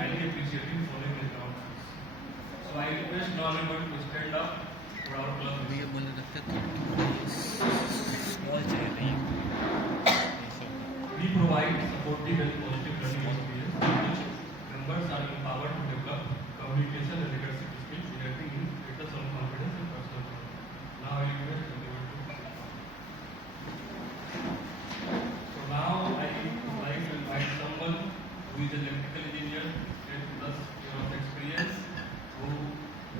highly appreciative following his ground rules. So I request now everyone to stand up for our club. ये बोलने लगते small चाहिए नहीं We provide supportive and positive learning experience in which members are empowered to develop communication and leadership skills, resulting in greater self-confidence and personal growth. Now I request everyone to sit down. So now I would like to invite someone who is an electrical engineer with plus years of experience, who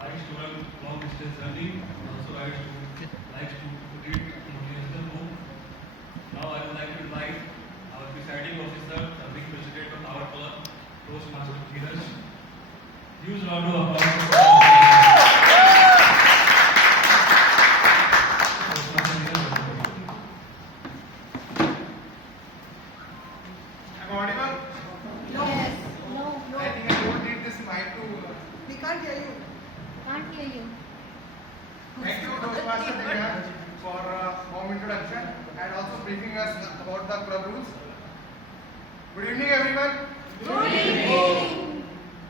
likes to run long distance running, and also likes to read motivational book. Now I would like to invite our presiding officer, serving president of our club, Toastmaster Dheeraj. Huge round of applause. Toastmaster Dheeraj. I'm audible? Yes. No. I think I don't need this mic to. We can't hear you. Can't hear you. Thank you, Toastmaster Dheeraj, for warm introduction and also briefing us about the club rules. Good evening, everyone. Good evening.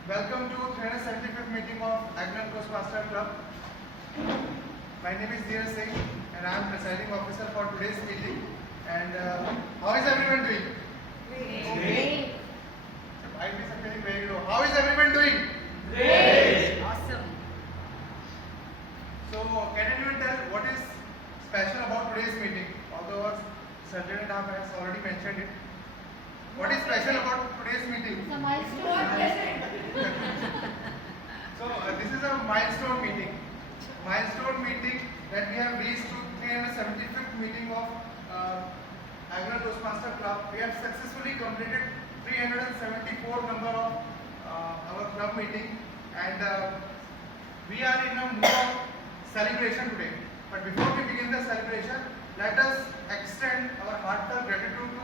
Welcome to 375th meeting of Agnan Toastmaster Club. My name is Dheeraj Singh and I am presiding officer for today's meeting. And how is everyone doing? Great. I am feeling very low. How is everyone doing? Great. Awesome. So, can anyone tell what is special about today's meeting? Although our Sergeant at Arms has already mentioned it. What is special about today's meeting? It's a milestone. So, this is a milestone meeting. Milestone meeting that we have reached to 375th meeting of Agnan Toastmaster Club. We have successfully completed 374 number of our club meeting, and we are in a mood of celebration today. But before we begin the celebration, let us extend our heartfelt gratitude to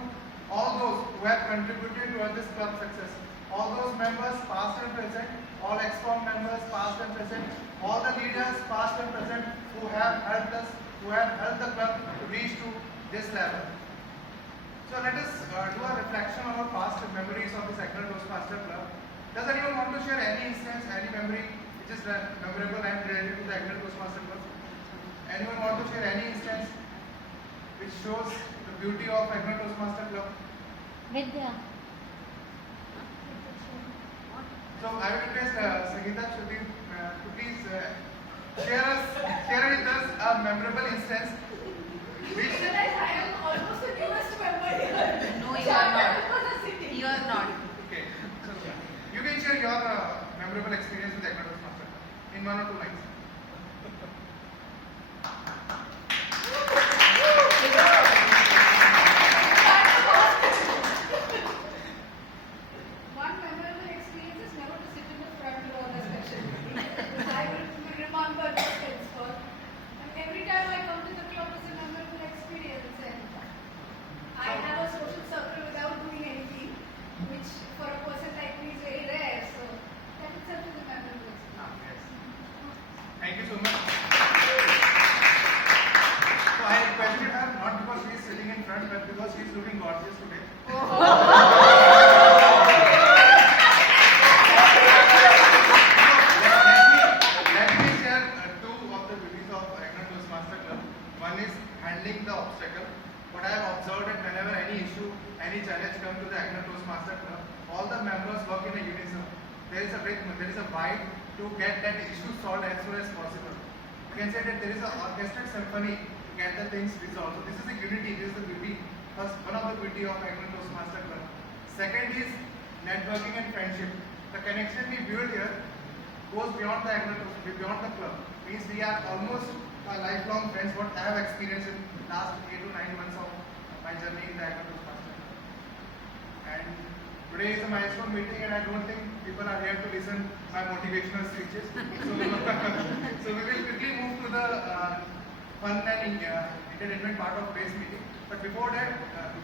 all those who have contributed to this club success. All those members, past and present, all ex-com members, past and present, all the leaders, past and present, who have helped us, who have helped the club to reach to this level. So let us do a reflection on our past memories of this Agnan Toastmaster Club. Does anyone want to share any instance, any memory which is memorable and related to the Agnan Toastmaster Club? Anyone want to share any instance which shows the beauty of Agnan Toastmaster Club? Vidya. So I would request Sangeeta Shruti to please share with us a memorable instance which I am almost the newest member here. No, you are not. City. You are not. okay. So you can share your memorable experience with Agnan Toastmaster Club in 1 or 2 lines. One memorable experience is never to sit in the front row of the session. I will remember this henceforth. And every time I come to the club, it's a memorable experience. And I have a social circle without doing anything, which for a person like me is very rare. So that itself is a memorable experience. Yes. Thank you so much. So I requested her not because she is sitting in front, but because she is looking gorgeous today. Let me share two of the beauties of Agnan Toastmaster Club. One is handling the obstacle. What I have observed that whenever any issue, any challenge comes to the Agnan Toastmaster Club, all the members work in a unison. There is a vibe to get that issue solved as soon as possible. You can say that there is an orchestrated symphony to get the things resolved. So this is the unity, this is the beauty. First, one of the beauty of Agnan Toastmaster Club. Second is networking and friendship. The connection we build here goes beyond the Agnan Toastmaster, beyond the club. Means we are almost lifelong friends. What I have experienced in last 8 to 9 months of my journey in the Agnan Toastmaster Club. And today is a milestone meeting, and I don't think people are here to listen my motivational speeches. So, so we will quickly move to the fun and entertainment part of today's meeting. But before that,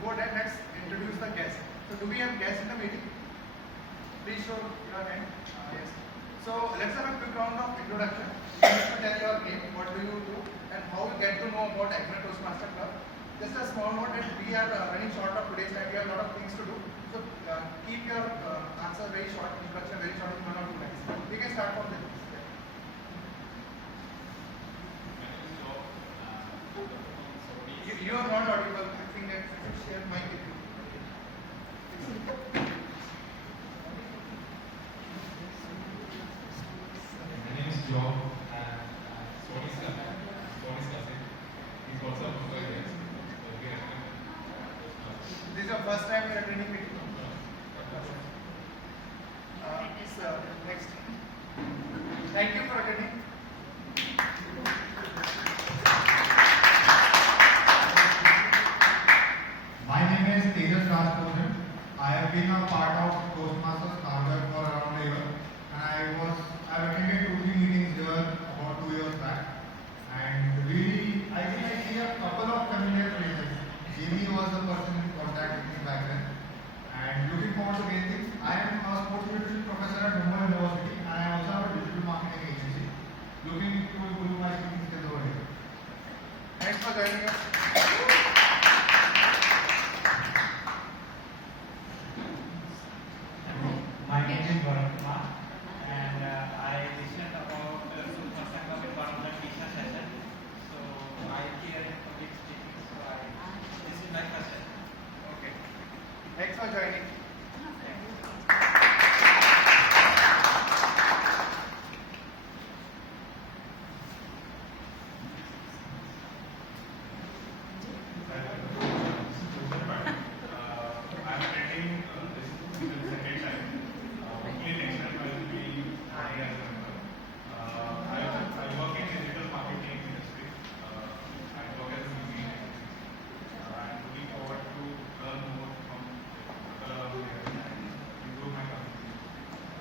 let's introduce the guests. So, do we have guests in the meeting? Please show your hand. Yes. So, let's have a quick round of introduction. You need to tell your name, what do you do, and how you get to know about Agnan Toastmaster Club. Just a small note that we are running short of today's time. We have a lot of things to do. So keep your answer very short. short introduction, very short, in 1 or 2 lines. We can start from there. You are not audible. I think that you should share mic with you. My name is Job and Sony's cousin. He's also a member here. So we are This is your first time in attending meeting? So, next. Thank you for attending. My name is Tejas Rajpootan. I have been a part of Toastmasters Harvard for around a year, and I've attended 2-3 meetings here about 2 years back. And really, I think I see a couple of familiar faces. Jimmy was the person in contact with me back then. And looking forward to getting things. I am a sports nutrition professor at Mumbai University, and I also have a digital marketing agency. Looking to improve my speaking skills over here. Thanks for joining us. My name is Varun Kumar, and I listened about Toastmaster Club in one of the teacher session. So I hear public speaking. So this is my first session. Okay. Thanks for joining. I'm attending this is the second time. Hopefully next time I will be hired as a member. I work in digital marketing industry. I work as a music agency. I'm looking forward to learn more from people around here and improve my company.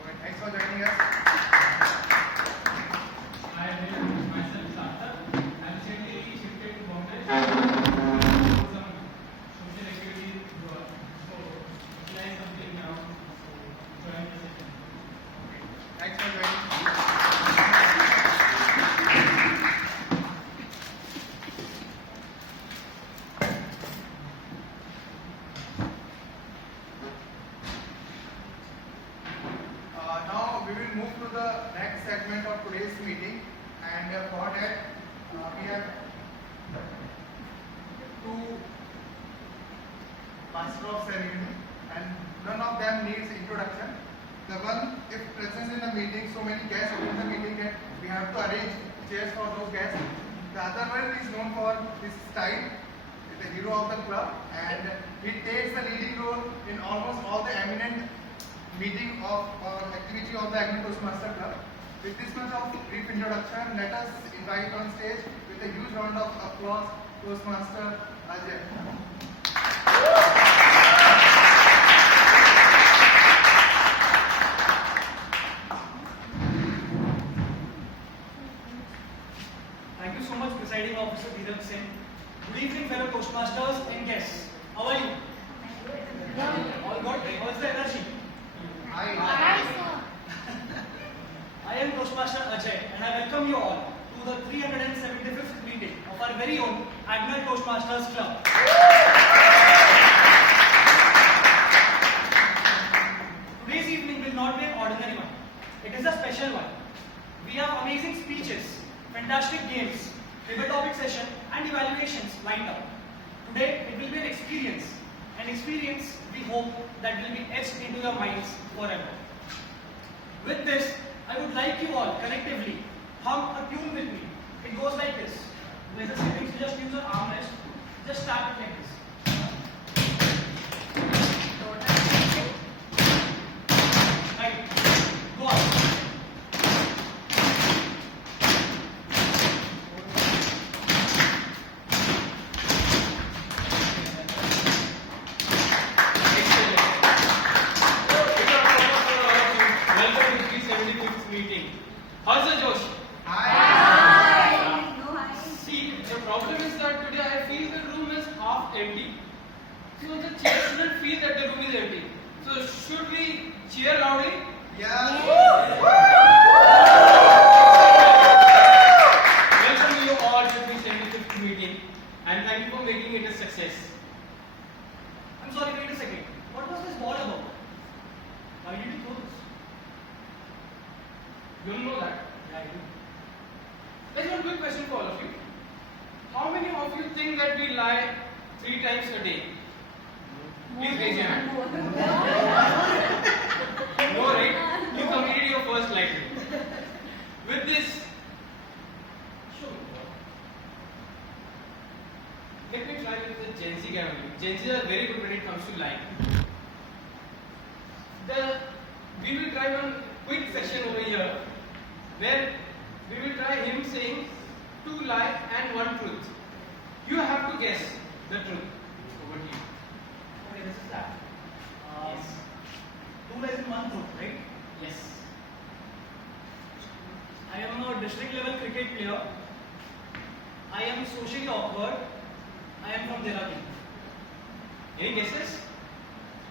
Okay, thanks for joining us. I named myself Sarthak. I recently shifted to Bombay for some social activities to work. So apply something now. So join the session. Thanks for joining. Now we will move to the next segment of today's meeting, and for that we have two master of ceremony, and none of them needs introduction. The one, if present in the meeting, so many guests in the meeting that we have to arrange chairs for those guests. The other one is known for his style, is the hero of the club, and he takes the leading role in almost all the eminent meeting of or activity of the Agni Toastmaster Club. With this much of brief introduction, let us invite on stage with a huge round of applause Toastmaster Ajay. Thank you so much, Presiding Officer Dheeraj Singh. Good evening, fellow Toastmasters and guests. How are you? All good? How's the energy? Hi, sir. I am Toastmaster Ajay, and I welcome you all to the 375th meeting of our very own Agni Toastmasters Club. Today's evening will not be an ordinary one. It is a special one. We have amazing speeches, fantastic games, debate topic session, and evaluations lined up. Today, it will be an experience we hope that will be etched into your minds forever. With this, I would like you all collectively hum a tune with me. It goes like this. There's a setting, so just use your armrest. Just start it like this. Right. Go on. Welcome to the 375th meeting. How's the Josh? See, the problem is that today I feel the room is half empty. So the chair shouldn't feel that the room is empty. So should we cheer loudly? Yeah. Welcome you all to the 75th meeting and thank you for making it a success. I'm sorry, wait a second. What was this ball about? Why did you throw this? You don't know that? Yeah, I do. There's one quick question for all of you. How many of you think that we lie 3 times a day? Please raise your hand. No, right? You completed your first lie today. With this, show me. Let me try with the Gen Z guy only. Gen Z are very good when it comes to lying. We will try one quick session over here where we will try him saying 2 lies and 1 truth. You have to guess the truth. Over to you. Okay, this is that. Yes. 2 lies and 1 truth, right? Yes. I am a district level cricket player. I am socially awkward. I am from Dehradun. Any guesses?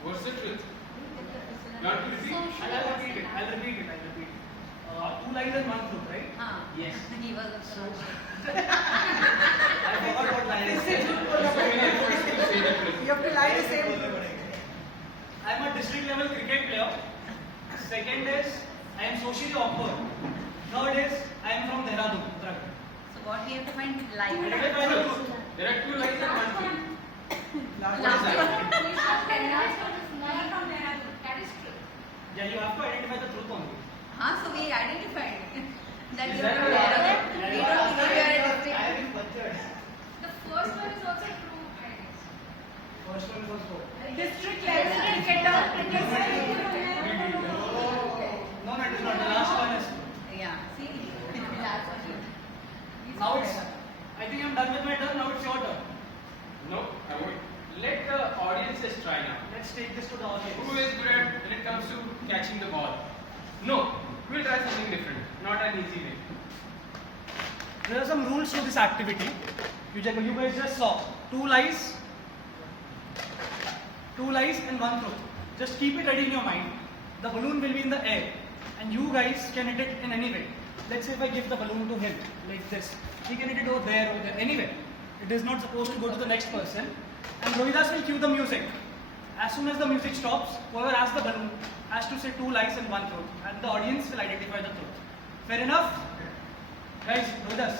What's the truth? You want to repeat? I'll repeat it. 2 lies and 1 truth, right? Yes. He was So, I forgot what lie is. So many efforts to say the truth. You have to lie the same. I am a district level cricket player. Second is I am socially awkward. Third is I am from Dehradun, Uttarakhand. So what we have to find live. Identify the truth. There are 2 lies and 1 truth. That is true. Yeah, you have to identify the truth only. So we identified that Is you that are right? We don't believe you are a district. The first one is also true, I guess. First one was what? District level cricketer. No, it is not. The last one is true. Yeah. See, last one. Now it's. I think I'm done with my turn. Now it's your turn. No, I won't. Let the audiences try now. Let's take this to the audience. Who is good at when it comes to catching the ball? No, we'll try something different. Not an easy way. There are some rules to this activity. You guys just saw 2 lies and 1 truth. Just keep it ready in your mind. The balloon will be in the air, and you guys can hit it in any way. Let's say if I give the balloon to him like this, he can hit it over there, anywhere. It is not supposed to go to the next person. And Rohidas will cue the music. As soon as the music stops, whoever has the balloon has to say 2 lies and 1 truth, and the audience will identify the truth. Fair enough? Guys, Rohidas.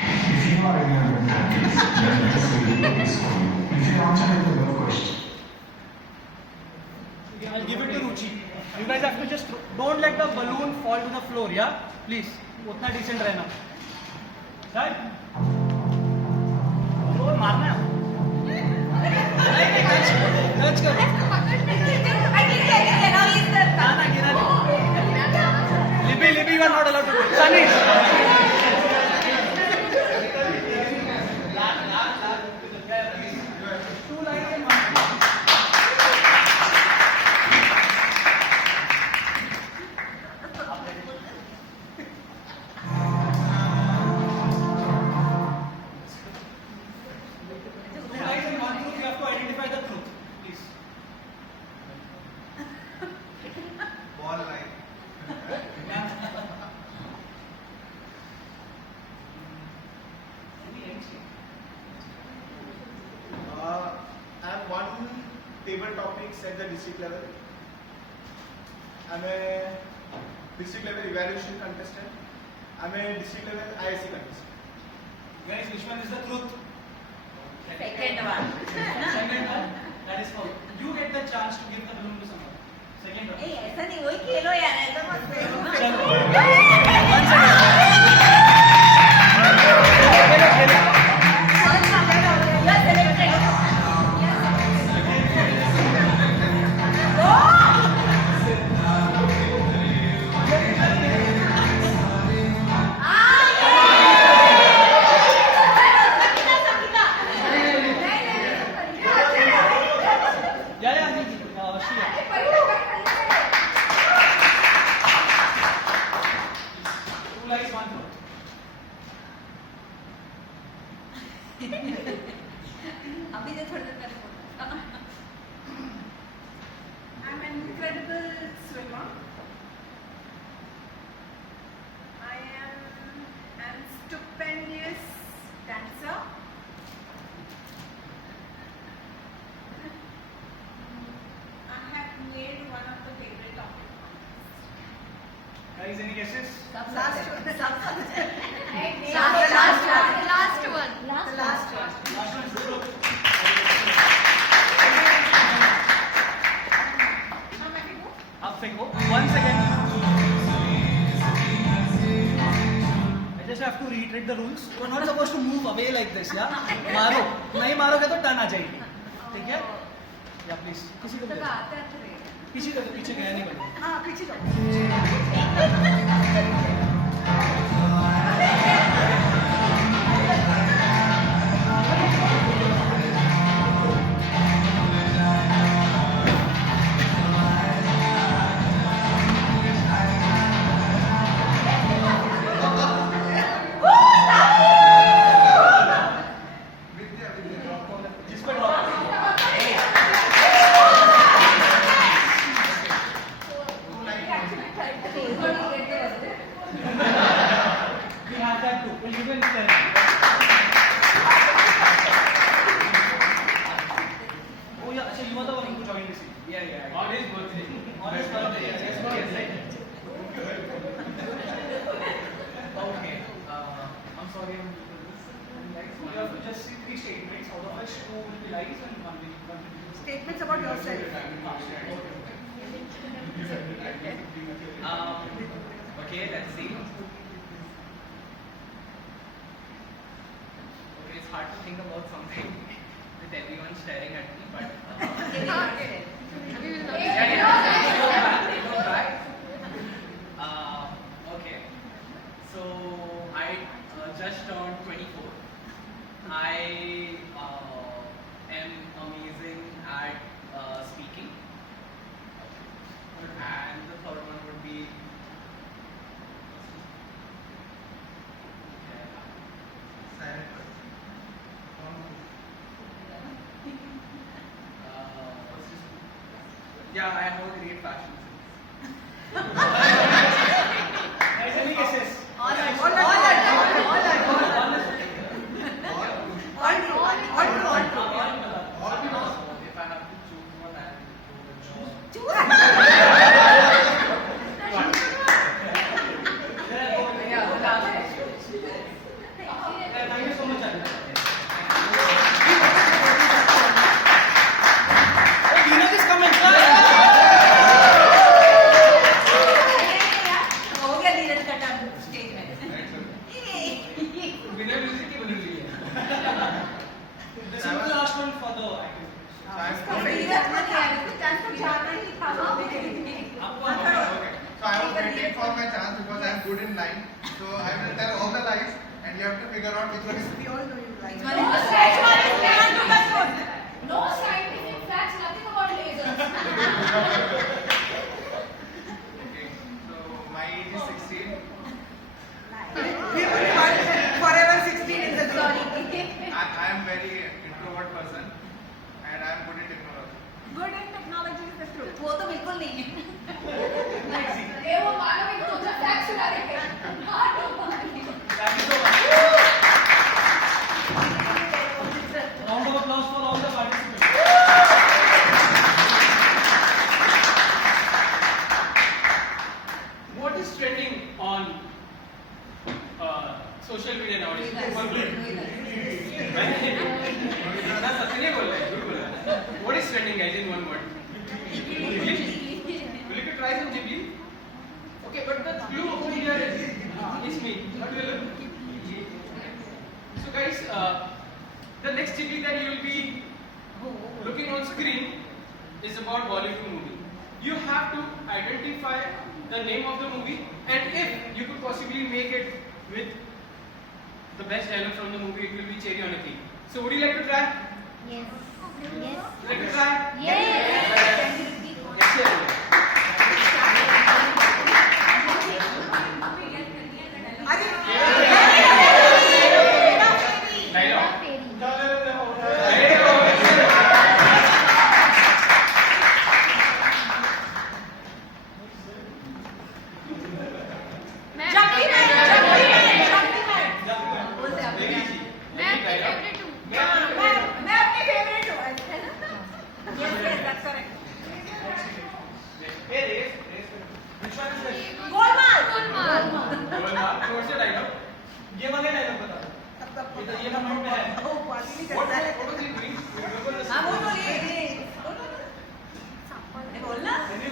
If you are in a practice, then this will be useful. You can answer the question. I'll give it to Ruchi. You guys have to just don't let the balloon fall to the floor, yeah? Please. उतना decent रहना. Right? और मारना है. नहीं, touch करो. ना गिरा नहीं. Libby, you are not allowed to do it. Sunny. Ball line. I have won table topics at the district level. I'm a district level evaluation contestant. I'm a district level ISC contestant. Guys, which one is the truth? Second one. Second one. That is for you get the chance to give the balloon to someone. Second one. ऐसा नहीं वही खेलो यार ऐसा मत खेलो ना चलो. One second. अरे पहले Guys, any guesses? Last one. Last one. Last one. Last one, Shubhro. आप फेंको 1 second. I just have to reiterate the rules. You are not supposed to move away like this, yeah? मारो, नहीं मारोगे तो turn आ जाएगी. ठीक है? या प्लीज किसी को भी दे दो. किसी को तो पीछे गया नहीं करो. हाँ पीछे जाओ. जिस पर drop we have that too. We'll give you an experiment. Oh yeah, अच्छा you are the one who joined this. Yeah. On his birthday. On his birthday, yes. Okay. I'm sorry I'm doing this. You have to just see 3 statements, out of which 2 will be lies and 1 will be Statements about yourself. Okay, let's see. Okay, it's hard to think about something with everyone staring at me, but go back. Okay, so I just turned 24. I am amazing at speaking, and the third one would be yeah, I have a great fashion sense. Guys, any guesses? All right. If I have to choose one, I will go with Thank you so much, Arun. Oh, Dina is coming. हो गया धीरज का turn stage में. बिना music की बनी हुई है. This is the last one for the activity. धीरज को चांस तो जाना ही था. So I was waiting for my chance because I am good in line. So I will tell all the lies and you have to figure out which one is. We all know you like. No scientific facts, nothing about lasers. Okay. So my age is 16. Forever 16 in the glory. I am very introvert person and I am good in technology. Good in technology is the truth. वो तो बिल्कुल नहीं है. ये वो मानविक तो जब facts सुना देंगे. Thank you so much. Round of applause for all the participants. What is trending on social media nowadays? ना सच नहीं बोल रहे, झूठ बोल रहे. What is trending, guys, in one word? Ghibli? Will you try some Ghibli? Okay, but the clue over here is me. What will it? So, guys, the next Ghibli that you will be looking on screen is about Bollywood movie. You have to identify the name of the movie, and if you could possibly make it with the best dialogue from the movie, it will be cherry on a cake. So, would you like to try? Yes. Like to try? Yes. Excellent. Dialogue. मैं अपनी favourite हूँ. Yes, that's correct.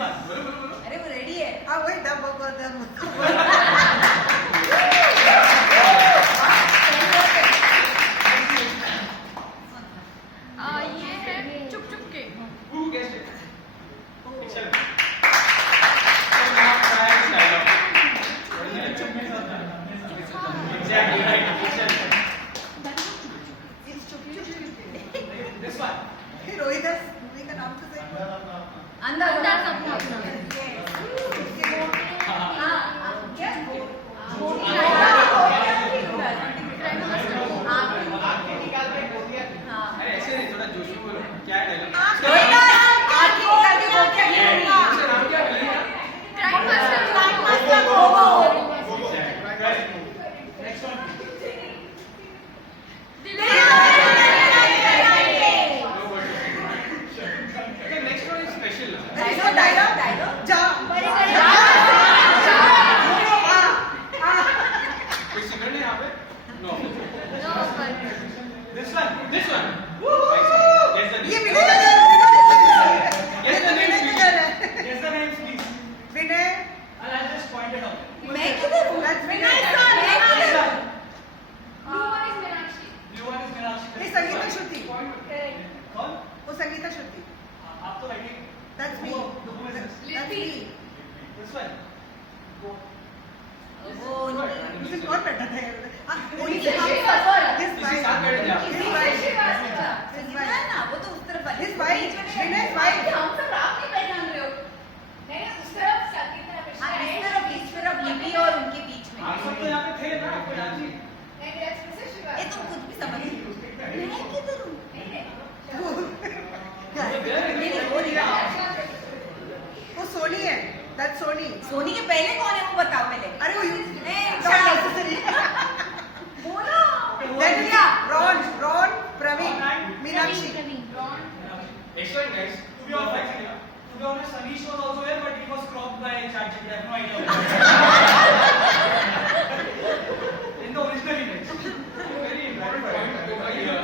आपके पास अरे वो ready है हाँ वही दम ये है चुप चुप के Who guessed it? Excellent. Exactly right. Excellent. This one Rohit movie का नाम तो सही अंदर अंदर अरे ऐसे नहीं, थोड़ा जोश में बोलो। क्या है डायलॉग? उसका नाम क्या है? Crime master next one Okay, next one is special. कोई सिमरन है यहाँ पे? No. This one This one. Guess the name. Guess the name, please. Guess the names, please. And I'll just point it out. मैं किधर हूँ This one. Blue one is Meenakshi. Sangeeta श्रुति कौन? वो संगीता श्रुति आप तो writing That's me. This one मुझे कौन बैठा था यार This This way. इसी साथ बैठ जाओ। ना वो तो उस तरफ वाली। This way. Vinay is white. हम सब रात में बैठान रहे हो नहीं उस तरफ संगीता हाँ मिश्रा इस तरफ लिपि और उनके बीच में आप सब तो यहाँ पे थे ना आपको याद नहीं नहीं that's Mrs. Shiva. ये तुम कुछ भी समझ नहीं मैं किधर हूँ वो सोनी है That's सोनी सोनी के पहले कौन है वो बताओ पहले अरे वो not necessary. बोलो Then Ron Praveen Meenakshi Excellent, guys. To be honest, Anish was also here, but he was cropped by ChatGPT. I have no idea. In the original image. Very important point over here.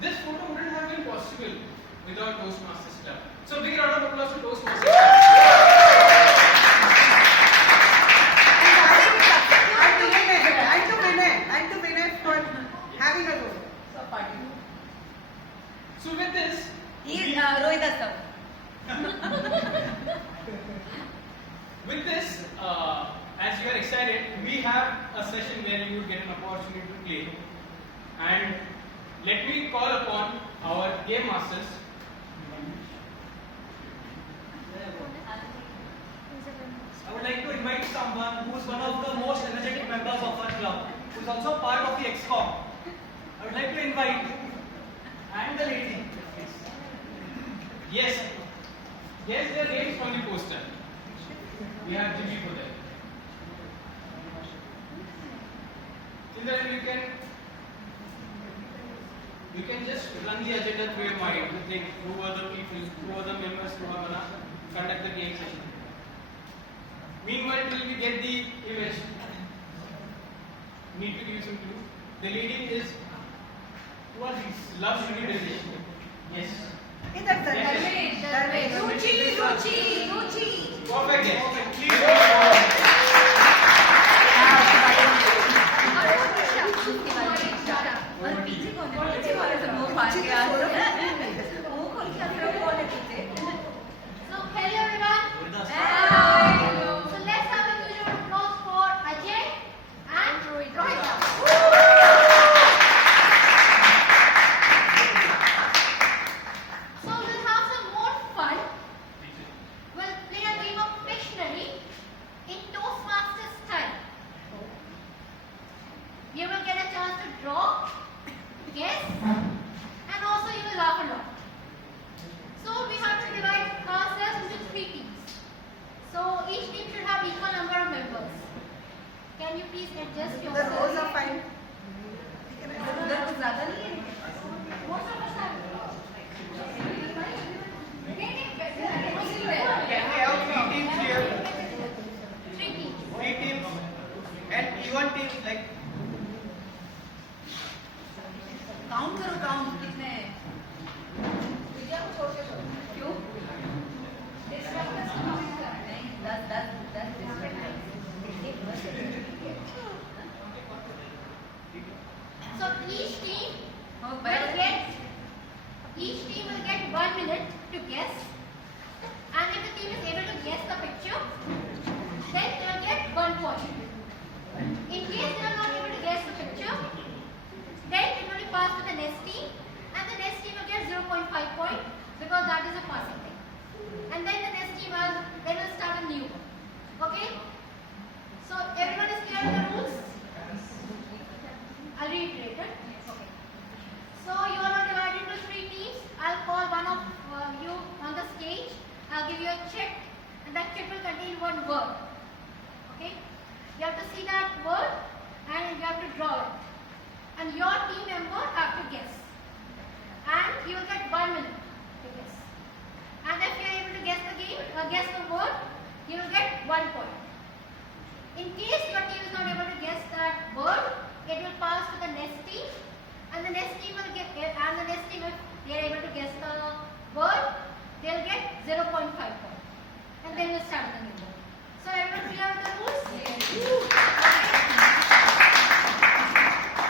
This photo wouldn't have been possible without Toastmasters Club. So big round of applause to Toastmasters Club. and to Vinay for having a go. So with this, ये रोहित सब as you are excited, we have a session where you would get an opportunity to play. And let me call upon our game masters. I would like to invite someone who is one of the most energetic members of our club, who is also part of the XCOM. I would like to invite, and the lady. Yes. Guess their names from the poster. We have Jimmy for them. Children, you can just run the agenda through your mind to think who are the people, who are the members who are gonna conduct the game session. Meanwhile, till we get the image, need to give some clue. The lady is Who are these? loves to be busy. Yes. Hey, that's Yes. Dharmesh. Ruchi Perfect guess. Please. और पीछे कौन है पीछे वाले सब मुंह फाड़ के आ रहे हैं मुंह खोल के अंदर कौन है पीछे So hello everyone. So let's have a huge round of applause for Ajay and Rohita. So we'll have some more fun. We'll play a game of Pictionary. So each team will get 1 minute to guess, and if the team is able to guess the picture, then they will get 1 point. In case they are not able to guess the picture, then it will be passed to the next team, and the next team will get 0.5 point because that is a passing thing. And then the next team will start a new one. Okay? So everyone is clear with the rules? I'll reiterate it. Okay. So you are all divided into 3 teams. I'll call one of you on the stage. I'll give you a chip, and that chip will contain 1 word. Okay? You have to see that word and you have to draw it. And your team member have to guess. And you will get 1 minute to guess. And if you are able to guess the word, you will get 1 point. In case your team is not able to guess that word, it will pass to the next team, and the next team will get, and the next team, if they are able to guess the word, they will get 0.5 point. And then we'll start the new word. So everyone clear with the rules?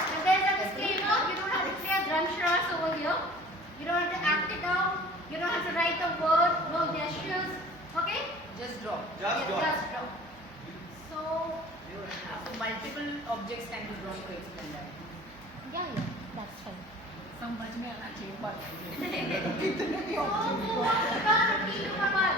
And there's a disclaimer, you don't have to play drum shras over here. You don't have to act it out. You don't have to write the word, no gestures. Okay? Just draw. Just draw. So, Multiple objects can be drawn to explain that. yeah, that's fine. समझ में आना चाहिए बात. So, move on to the team number 1.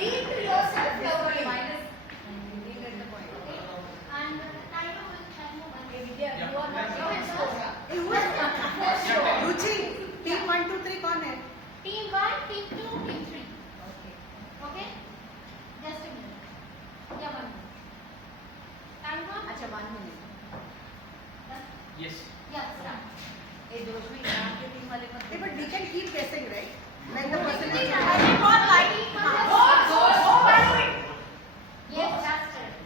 Read to yourself carefully. And the timer will you are not Ruchi team 1 2 3 कौन है? Team 1, Team 2, Team 3. Okay? Just a minute. Yeah, 1 minute. Timer? अच्छा 1 minute. Yes. Yeah, start. ये दोष में यहाँ के team वाले मत. But we can keep guessing, right? When the person Yes, is that's correct.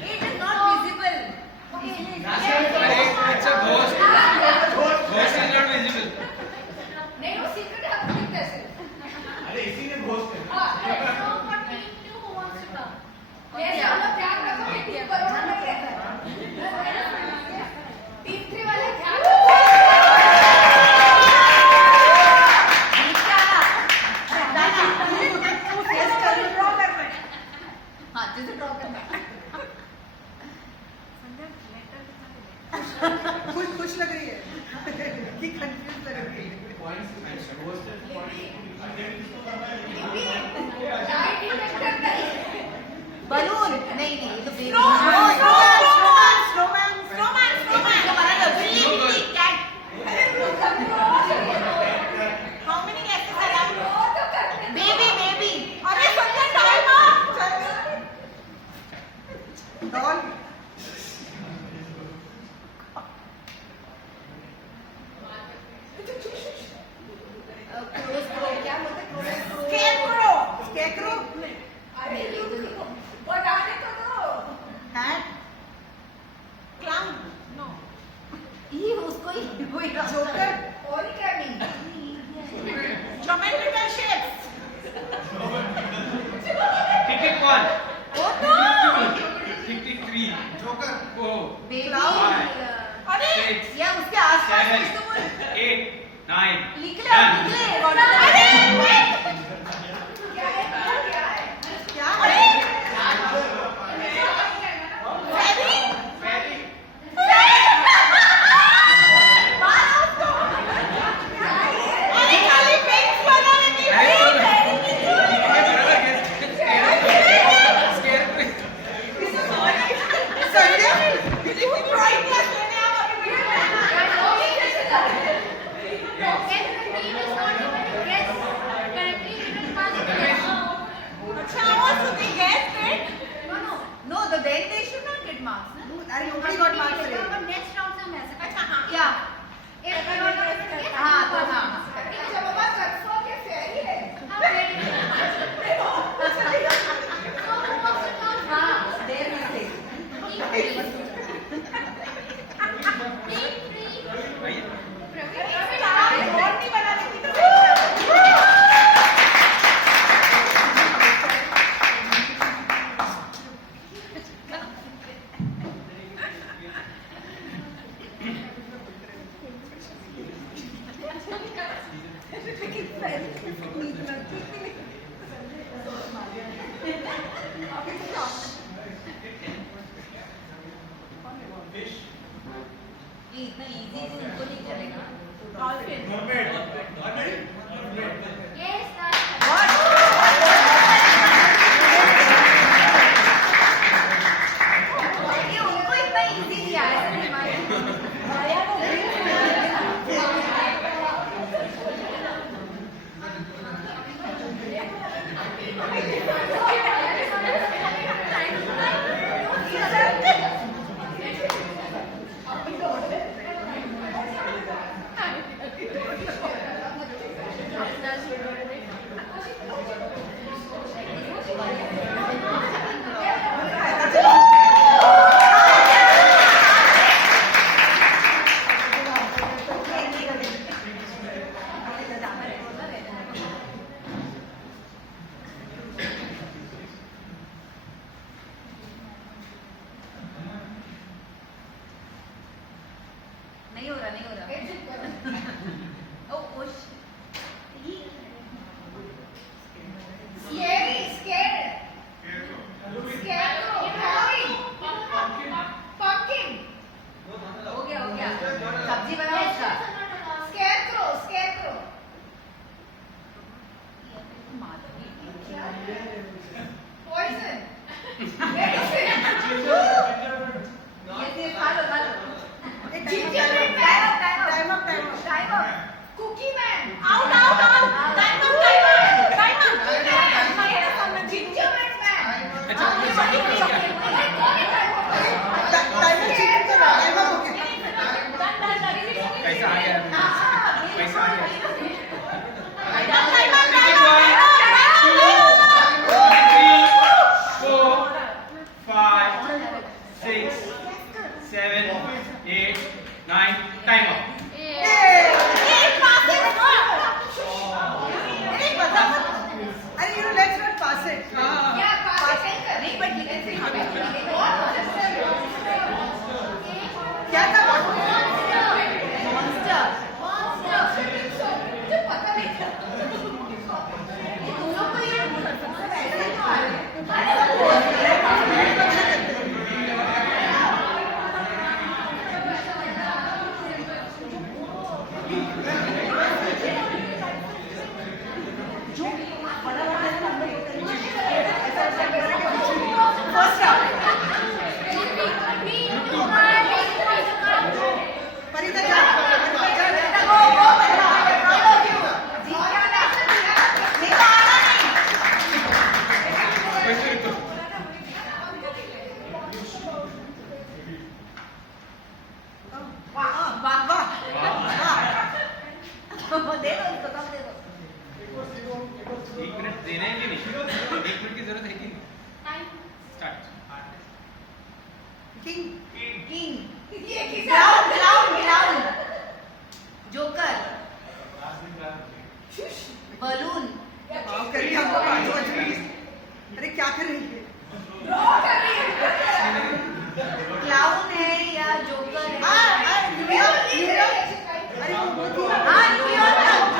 It is not visible. It's a ghost. Ghost is not visible. नहीं वो secret है आपको दिखता है सिर्फ. अरे इसीलिए घोस्ट है. So for Team 2, who wants to come? Yes, वाला ध्यान रखो कि टीम बरोबर नहीं है. टीम 3 वाले ध्यान रखो. हाँ जैसे ड्रॉ करना. खुश लग रही है कि कंफ्यूज लग रही है. बलून नहीं ये तो baby. How many guesses are allowed? Baby. अरे सुनना टाइम डॉल. क्या बोलते? स्केरक्रो. अरे यू बताने तो दो. हैट. क्लाउन. नो. ये उसको ही वही joker. Origami. Geometrical shapes. Tick 1. Oh no. Tick 3. Joker. 4. Baby. 5. अरे 6. ये उसके आसपास 7. कुछ तो बोल. 8. 9. लिख ले. अरे क्या है? क्या? अरे Ferry. अरे खाली पेंट्स बना रही थी. संध्या ड्राइंग क्लास लेने आओ अभी. ये इतना इजी उनको नहीं चलेगा। Dolphin. Yes, that's ये उनको इतना इजी नहीं आया समझ में आया को नहीं हो रहा ओ Scary, scared. Scarecrow, hurry. Pumpkin. हो गया सब्जी बनाओ उसका Scarecrow. Poison. Medicine. ये खा लो Gingerbread man. Time up Cookie man. Out time up Gingerbread man. कैसा आ गया? कैसा आ गया? 5, 6, 7, 8, 9, time up. अरे you know let's not pass it Yeah, pass it. नहीं but you can say क्या क्या था Monster. मुझे पता नहीं था. ये दोनों को ये ऐसे तो आ दे दो इसको कम दे दो 1 मिनट देना है कि नहीं? 1 मिनट की जरूरत है कि नहीं? Time. स्टार्ट. किंग ये किसा क्लाउन जोकर बलून अरे क्या कर रही है ड्रॉ कर रही है. क्लाउन है या जोकर है न्यूयॉर्क. अरे न्यूयॉर्क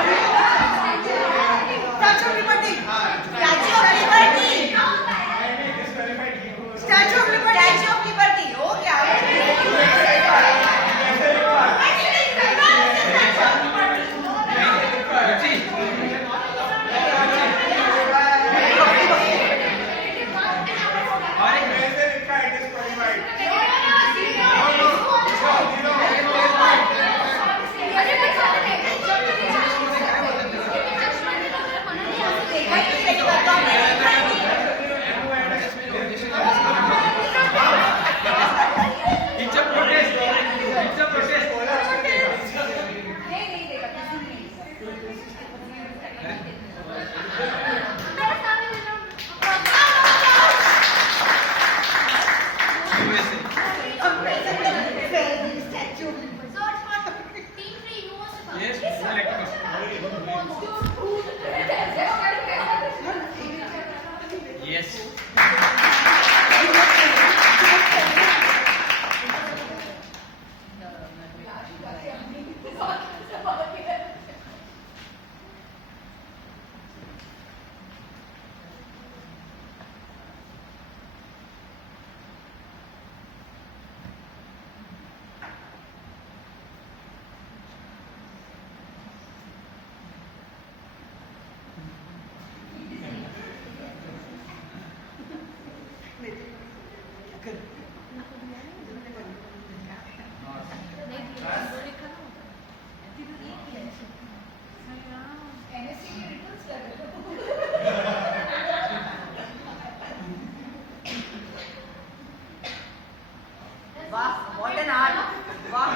वाह व्हाट एन आर्ट वाह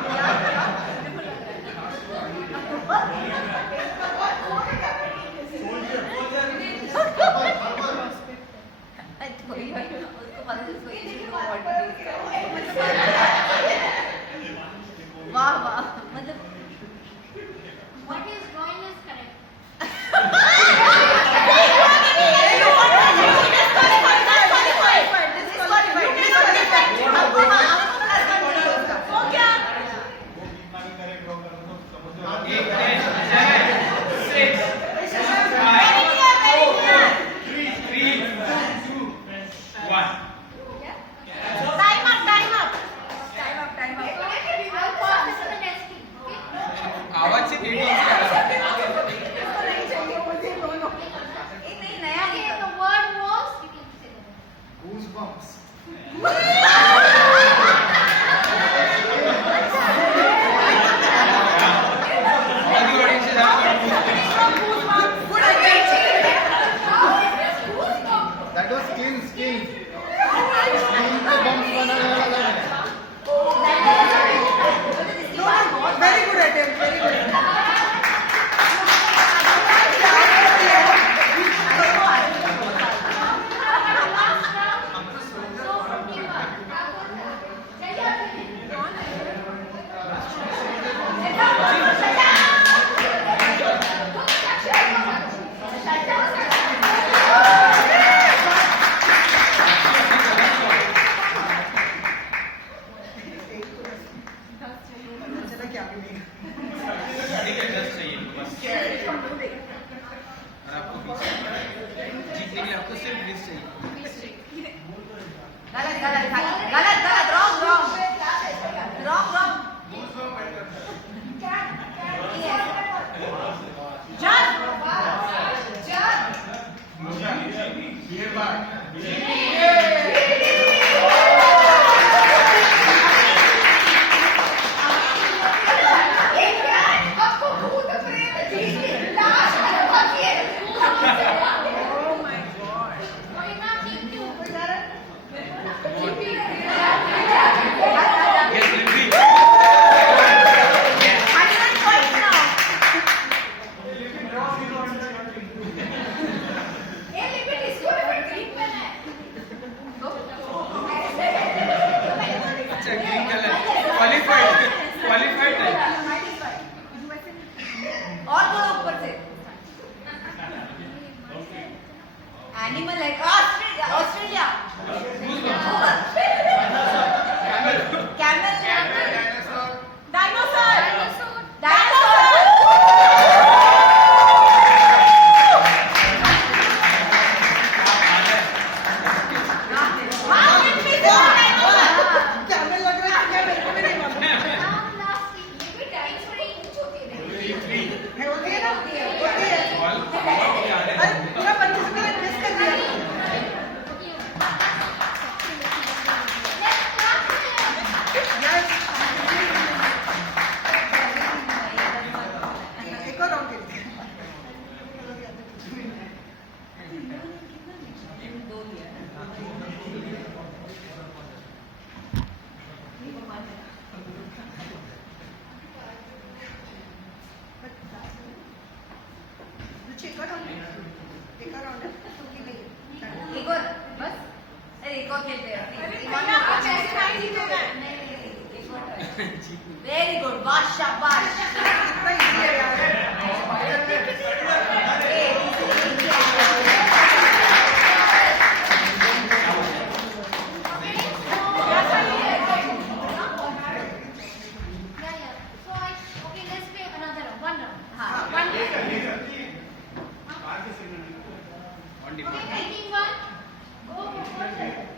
beautiful उसको पता वाह वाह मतलब What is drawing is correct. I'll pass this to the next team. Okay? आवाज से टेढ़ी Okay, the word was. You can say that. Goosebumps. That was skin. Skin पे bumps बनाने वाला है. very good attempt very good जीतने के लिए आपको सिर्फ मिस चाहिए गलत wrong अच्छा ग्रीन कलर क्वालिफाइड है और थोड़ा ऊपर से एनिमल है ऑस्ट्रेलिया कैमल डायनासोर एक और बस अरे एक और खेलते हैं वेरी गुड वाह शाबाश Okay, let's play another round. One round. हाँ One round. On Okay, demand taking one. Go for it.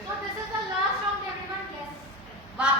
So this is the last round. Everyone guess. वाह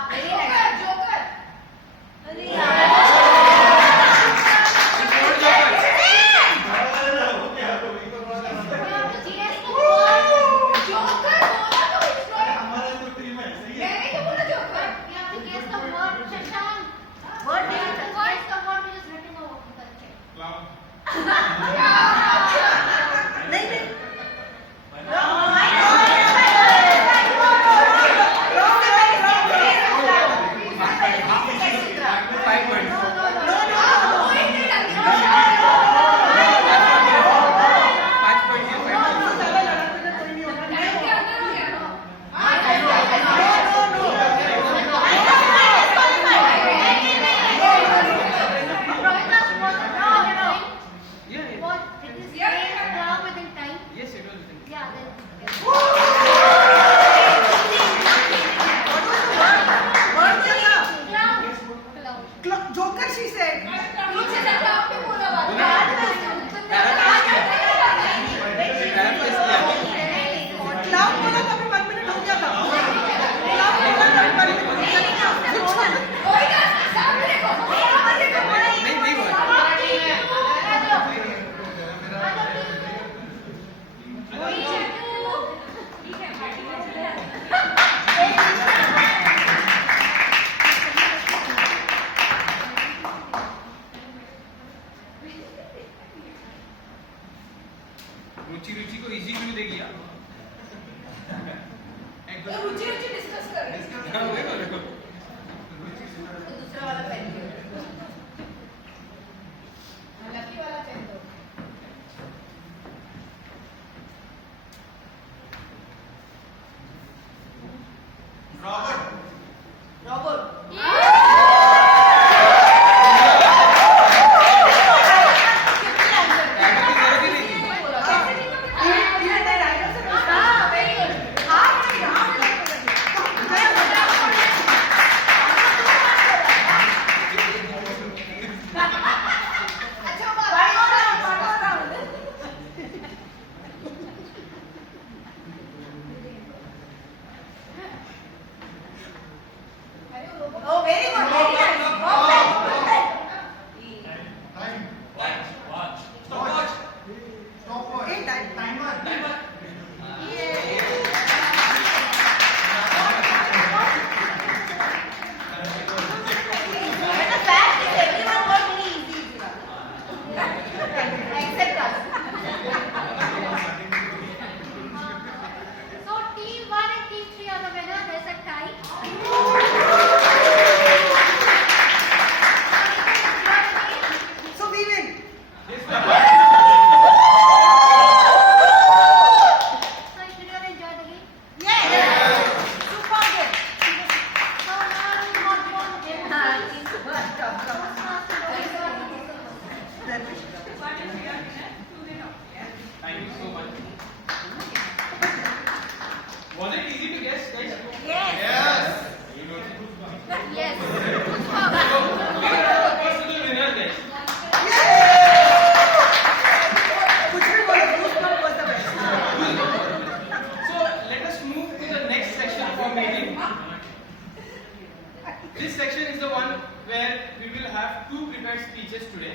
section is the one where we will have two prepared speeches today.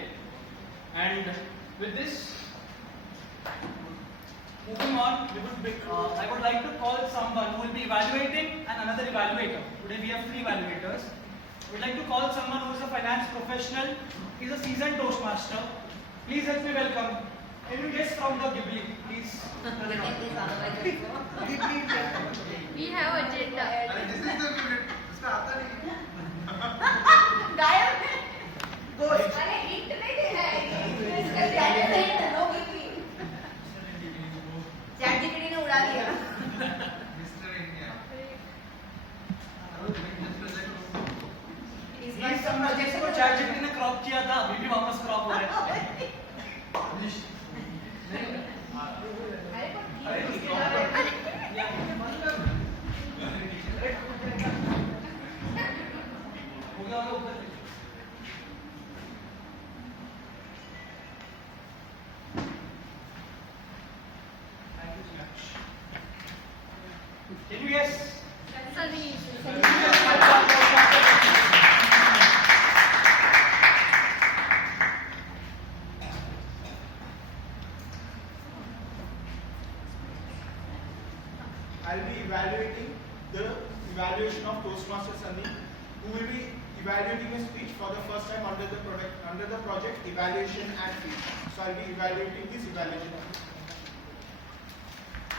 And with this, moving on, I would like to call someone who will be evaluating and another evaluator. Today we have 3 evaluators. We'd like to call someone who is a finance professional. He's a seasoned Toastmaster. Please help me welcome. Any guests from the Ghibli, please. We have agenda. And this is the minute. Mr. Atari. गायब है. Ghost. अरे internet है. ChatGPT ने उड़ा दिया. Mr. India. इस ये बार सब प्रोजेक्ट्स को ChatGPT ने क्रॉप किया था, अभी भी वापस क्रॉप हो रहा है. अरे पर ठीक है. हो गया होगा ऊपर से. Can you guess? I'll be evaluating the evaluation of Toastmaster Sunny, who will be evaluating a speech for the first time under the project evaluation and speech. So I'll be evaluating his evaluation.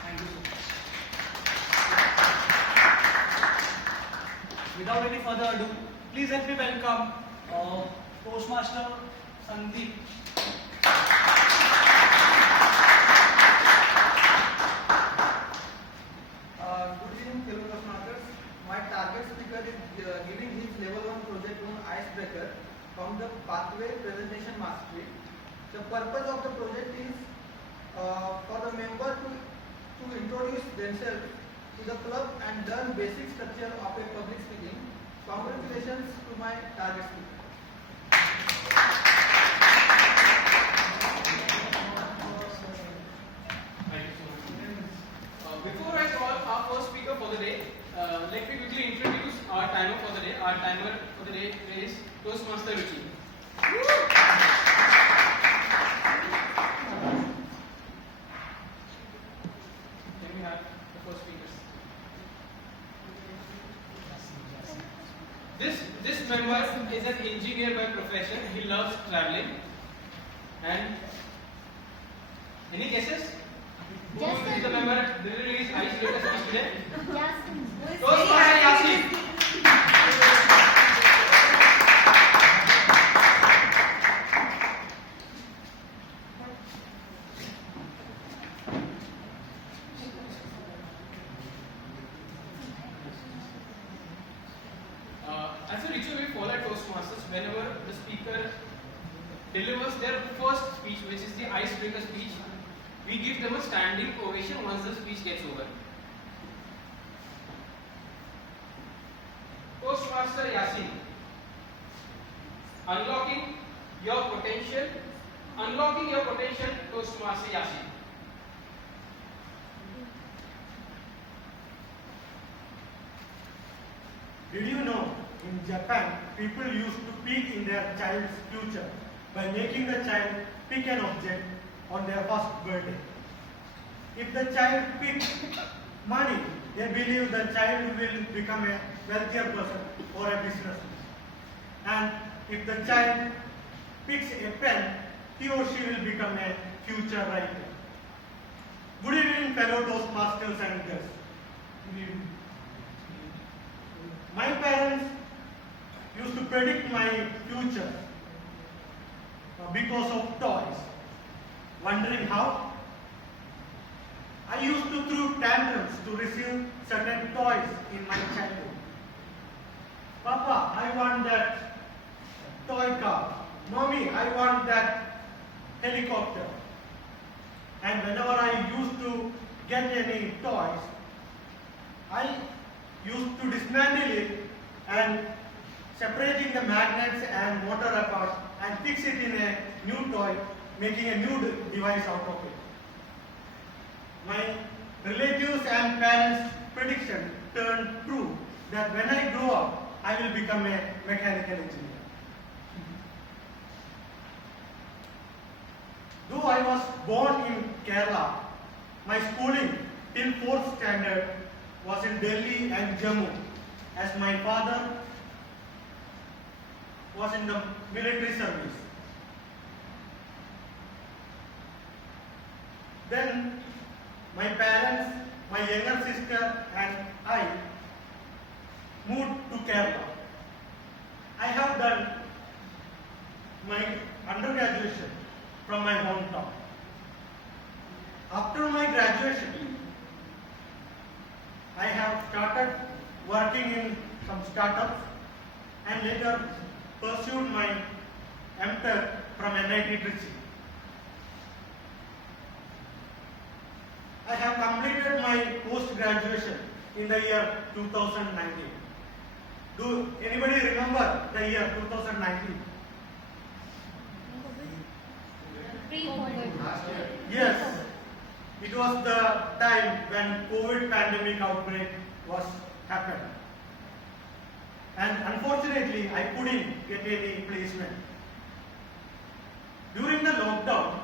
Thank you so much. Without any further ado, please help me welcome Toastmaster Sandeep. Good evening, fellow Toastmasters. My target speaker is giving his level 1 project on icebreaker from the pathway presentation mastery. The purpose of the project is for the member to introduce themselves to the club and learn basic structure of a public speaking. Congratulations to my target speaker. Before I call our first speaker for the day, let me quickly introduce our timer for the day. Our timer for the day is Toastmaster Ruchi. Can we have the first speakers? This member is an engineer by profession. He loves traveling. And any guesses? Who is the member delivering his icebreaker speech today? Yasin. Toastmaster Yasin. As a ritual, we follow Toastmasters whenever the speaker delivers their first speech, which is the icebreaker speech. We give them a standing ovation once the speech gets over. Toastmaster Yasin. Unlocking your potential. Unlocking your potential, Toastmaster Yasin. Did you know in Japan people used to peek in their child's future by making the child pick an object on their first birthday? If the child picks money, they believe the child will become a wealthier person or a businessman. And if the child picks a pen, he or she will become a future writer. Good evening, fellow Toastmasters and guests. My parents used to predict my future because of toys. Wondering how? I used to throw tantrums to receive certain toys in my childhood. Papa, I want that toy car. Mommy, I want that helicopter. And whenever I used to get any toys, I used to dismantle it and separating the magnets and motor apart and fix it in a new toy, making a new device out of it. My relatives and parents' prediction turned true that when I grow up, I will become a mechanical engineer. Though I was born in Kerala, my schooling till 4th standard was in Delhi and Jammu, as my father was in the military service. Then my parents, my younger sister and I moved to Kerala. I have done my undergraduation from my hometown. After my graduation, I have started working in some startups and later pursued my MTech from NIT Trichy. I have completed my post-graduation in the year 2019. Do anybody remember the year 2019? Yes, it was the time when COVID pandemic outbreak was happened. And unfortunately, I couldn't get any placement. During the lockdown,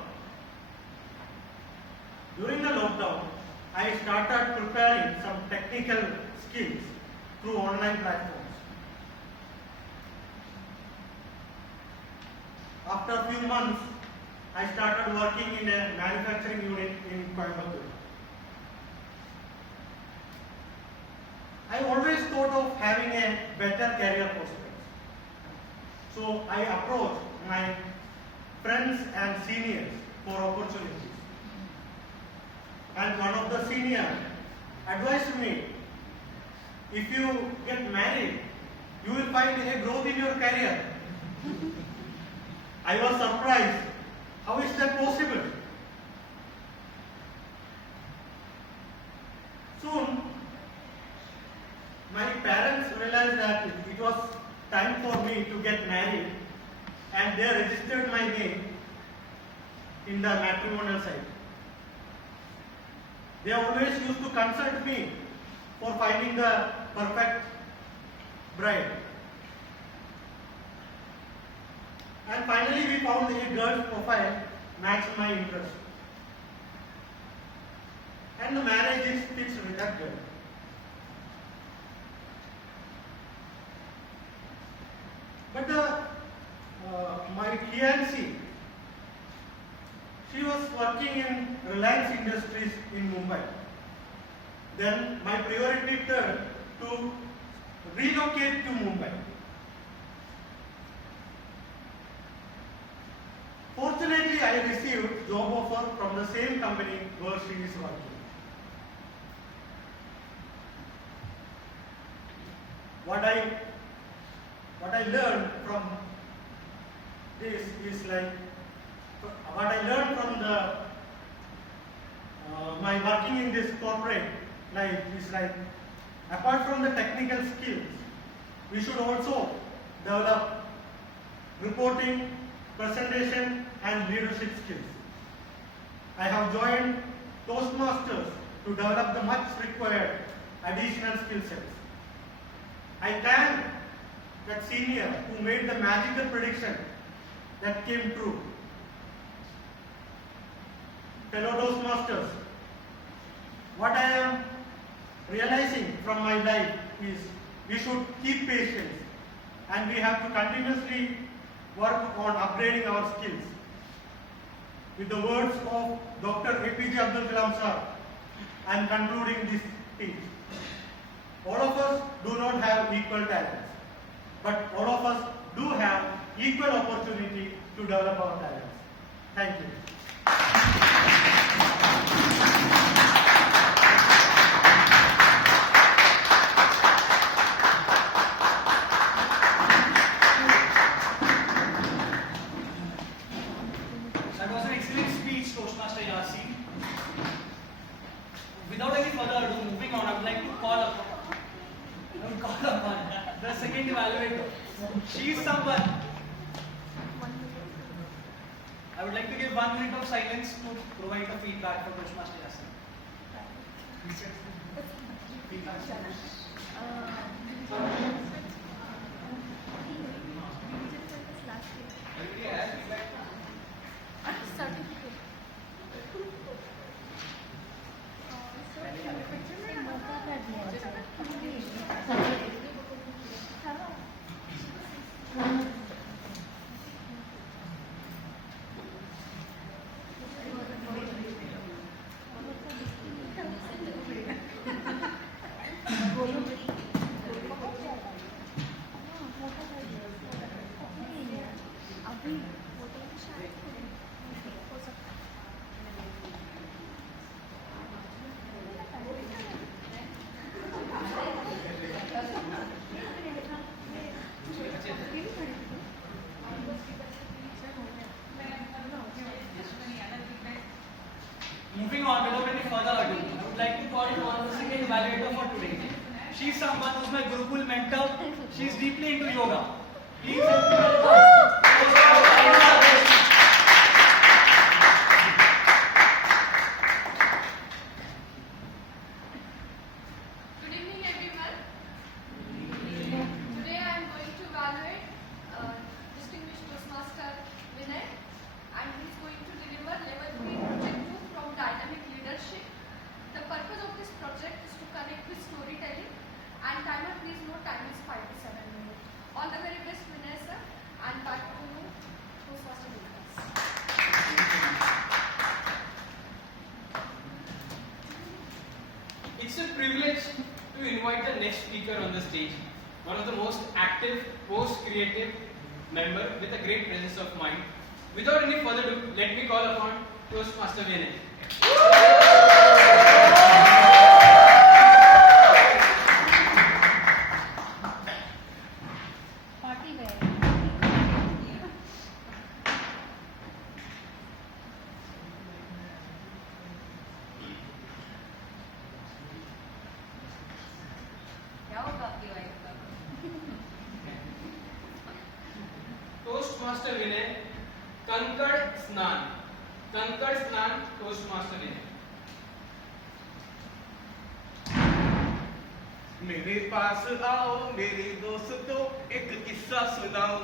I started preparing some technical skills through online platforms. After a few months, I started working in a manufacturing unit in Coimbatore. I always thought of having a better career prospects. So I approached my friends and seniors for opportunities. And one of the seniors advised me, if you get married, you will find a growth in your career. I was surprised. How is that possible? Soon, my parents realized that it was time for me to get married and they registered my name in the matrimonial site. They always used to consult me for finding the perfect bride. And finally we found a girl's profile matched my interest. And the marriage is fixed with that girl. But my fiancée, she was working in Reliance Industries in Mumbai. Then my priority turned to relocate to Mumbai. Fortunately, I received job offer from the same company where she is working. What I learned from this is like, what I learned from the my working in this corporate life is like, apart from the technical skills, we should also develop reporting, presentation and leadership skills. I have joined Toastmasters to develop the much required additional skill sets. I thank that senior who made the magical prediction that came true. Fellow Toastmasters, what I am realizing from my life is we should keep patience and we have to continuously work on upgrading our skills. With the words of Dr. APJ Abdul Kalam sir, I am concluding this speech. All of us do not have equal talents, but all of us do have equal opportunity to develop our talents. Thank you. That was an excellent speech, Toastmaster Yasin. Without any further ado, moving on, I would like to call upon the second evaluator. She is someone. I would like to give 1 minute of silence to provide a feedback for Toastmaster Yasin. Moving on, without any further ado, I would like to call on the second evaluator for today. She is someone who is my Gurukul mentor. She is deeply into yoga. Please help me welcome. Good evening, everyone. Today I am going to evaluate distinguished Toastmaster Vinay, and he is going to deliver level 3 project 2 from dynamic leadership. The purpose of this project is to connect with storytelling, and timer, please note, time is 5 to 7 minutes. All the very best, Vinay sir, and back to you, Toastmaster Vinay. It's a privilege to invite the next speaker on the stage. One of the most active, most creative member with a great presence of mind. Without any further ado, let me call upon Toastmaster Vinay. Party wear. क्या होगा आपकी wife का? Toastmaster Vinay, Kankad Snan. Kankad Snan, Toastmaster Vinay. मेरे पास आओ मेरे दोस्तों एक किस्सा सुनाओ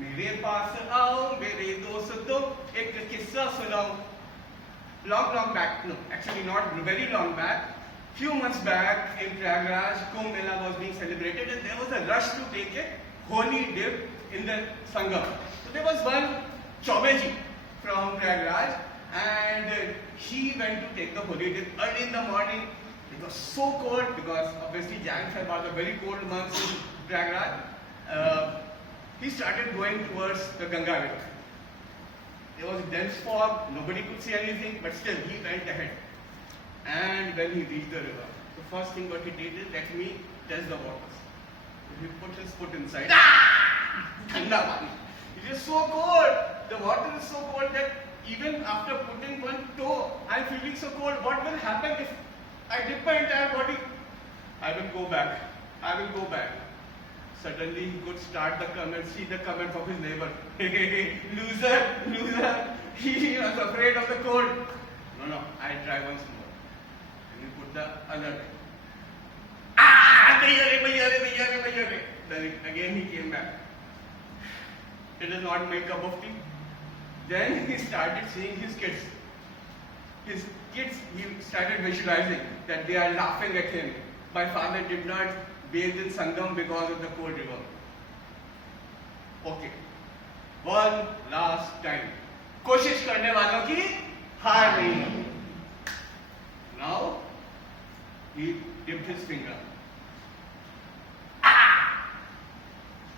मेरे पास आओ मेरे दोस्तों एक किस्सा सुनाओ long back, no, actually not very long back, few months back in Prayagraj, Kumbh Mela was being celebrated and there was a rush to take a holy dip in the Sangam. So there was one Chaubeji from Prayagraj and he went to take the holy dip early in the morning. It was so cold because obviously Jan Feb are the very cold months in Prayagraj. He started going towards the Ganga river. There was dense fog, nobody could see anything, but still he went ahead. And when he reached the river, the first thing what he did is, let me test the waters. He put his foot inside. Thanda pani. It is so cold. The water is so cold that even after putting one toe, I am feeling so cold. What will happen if I dip my entire body? I will go back. I will go back. Suddenly he could start the comments, see the comments of his neighbor. Hey, loser, loser. He was afraid of the cold. No, I'll try once more. And he put the other way. Then again he came back. It is not my cup of tea. Then he started seeing his kids. His kids, he started visualizing that they are laughing at him. My father did not bathe in Sangam because of the cold river. Okay. One last time. कोशिश करने वालों की हार नहीं. Now he dipped his finger.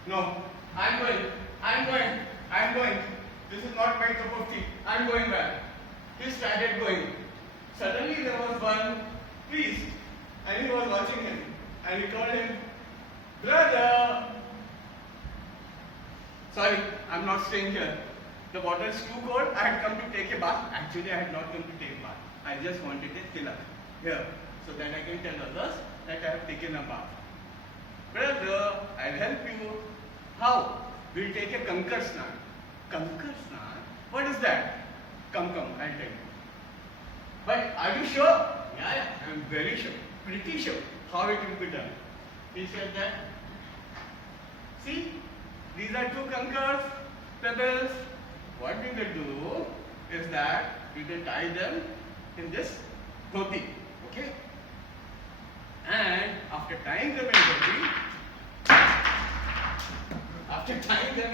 No, I'm going. This is not my cup of tea. I'm going back. He started going. Suddenly there was one priest and he was watching him. And he told him, brother, sorry, I'm not staying here. The water is too cold. I had come to take a bath. Actually, I had not come to take a bath. I just wanted a tilak here so that I can tell others that I have taken a bath. Brother, I'll help you. How? We'll take a Kankar Snan. Kankar Snan? What is that? Come, I'll tell you. But are you sure? Yeah, I'm very sure. Pretty sure. How it will be done. He said that, see, these are two kankars, pebbles. What we will do is that we will tie them in this dhoti, okay? And after tying them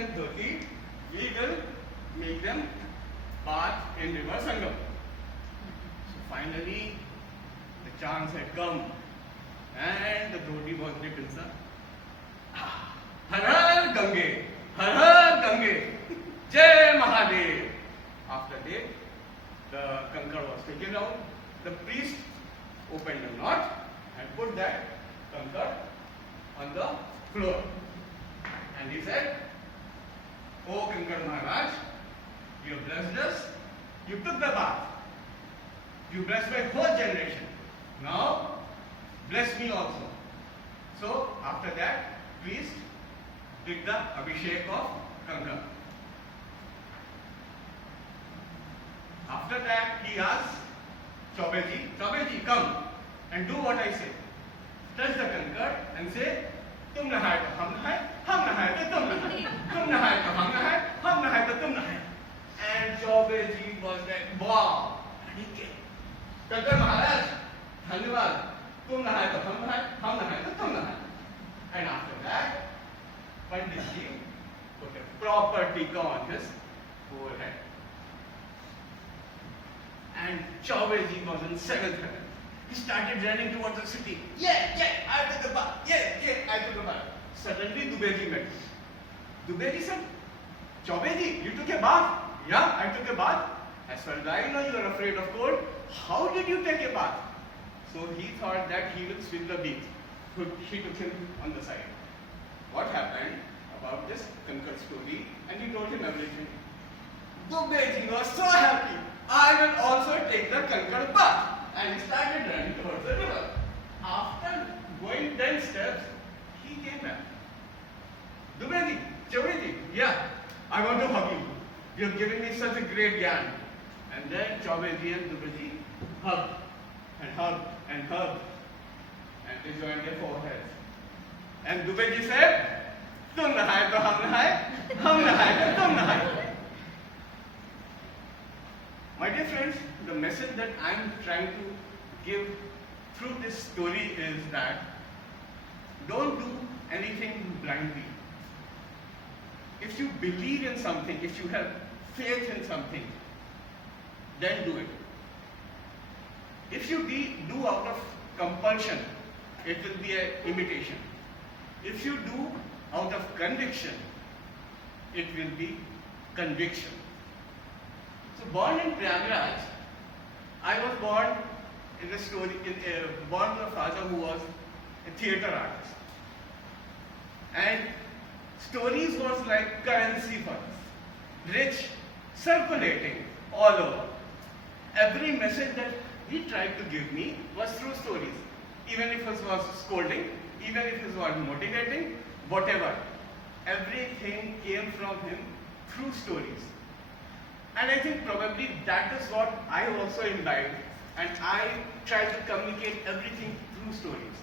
in dhoti, we will make them bath in river Sangam. So finally, the chance had come. And the dhoti was dipped inside. Har Har Gange! Har Har Gange! Mahadev. After that, the conker was taken out. The priest opened the knot and put that conker on the floor. And he said, "O Kankar Maharaj, you have blessed us. You took the bath. You blessed my whole generation. Now, bless me also." So, after that, priest did the Abhishek of Kankar. After that, he asked Chaubeji, come and do what I say. Touch the Kankar and say, "Tum nahaye to hum nahaye, hum nahaye to tum nahaye, tum nahaye to hum nahaye, hum nahaye to tum nahaye." And Chaubeji was like, wow. And he came. Kankar Maharaj, धन्यवाद. तुम नहाए तो हम नहाए तो तुम नहाए. And after that, Pandit Ji put a proper tika on his forehead. And Chaubeji was in seventh heaven. He started running towards the city. Yeah, I took a bath. Yeah, I took a bath. Suddenly Dubeji met. Dubeji said, "Chaubeji, you took a bath?" "Yeah, I took a bath." "As far as I know, you are afraid of cold. How did you take a bath?" So he thought that he will swim the beach. He took him on the side. What happened about this Kankar story? And he told him everything. Dubeji was so happy. "I will also take the Kankar bath." And he started running towards the river. After going 10 steps, he came back. "Dubeji, Chaubeji, yeah, I want to hug you. You have given me such a great gyan." And then Chaubeji and Dubeji hugged and hugged and hugged. And they joined their foreheads. And Dubeji said, "Tum nahaye to hum nahaye to tum nahaye." My dear friends, the message that I am trying to give through this story is that don't do anything blindly. If you believe in something, if you have faith in something, then do it. If you do out of compulsion, it will be an imitation. If you do out of conviction, it will be conviction. So born in Prayagraj, I was born in a story, born to a father who was a theatre artist. And stories was like currency for us, rich, circulating all over. Every message that he tried to give me was through stories. Even if it was scolding, even if it was motivating, whatever. Everything came from him through stories. And I think probably that is what I also imbibed, and I try to communicate everything through stories.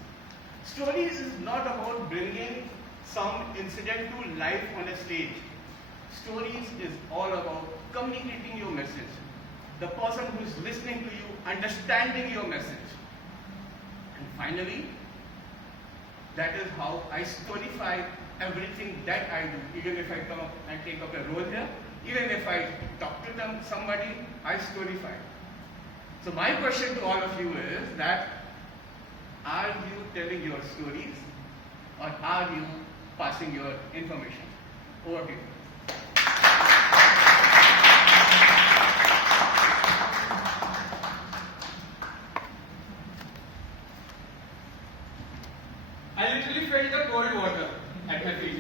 Stories is not about bringing some incident to life on a stage. Stories is all about communicating your message. The person who is listening to you, understanding your message. And finally, that is how I storify everything that I do. Even if I come up and take up a role here, even if I talk to somebody, I storify. So my question to all of you is that, are you telling your stories or are you passing your information? Over to you. I literally felt the cold water at my feet.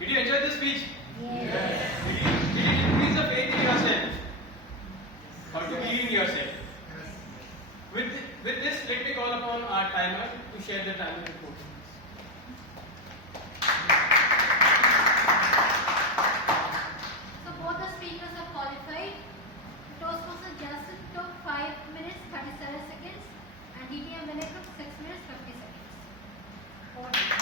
Did you enjoy the speech? Yes. Did it increase the faith in yourself? Or to believe in yourself? With this, let me call upon our timer to share the timer report. So both the speakers are qualified. Toastmaster Justin took 5 minutes 37 seconds and DTM Vinay took 6 minutes 50 seconds. Over to you.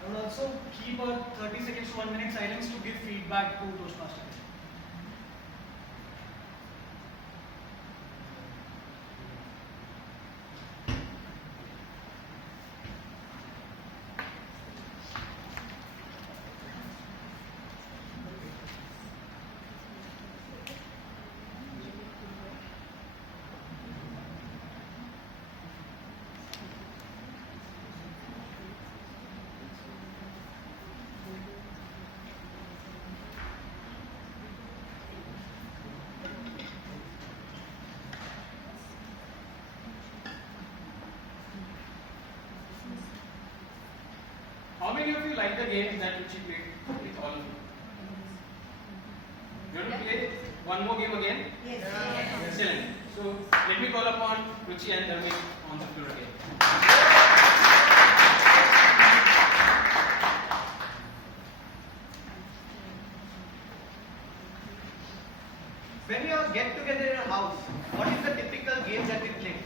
I would also keep a 30 seconds to 1 minute silence to give feedback to Toastmaster. like the game that Ruchi played with all of you? You want to play one more game again? Yes. Excellent. So let me call upon Ruchi and Dharmesh on the floor again. When you get together in a house, what is the typical game that we play?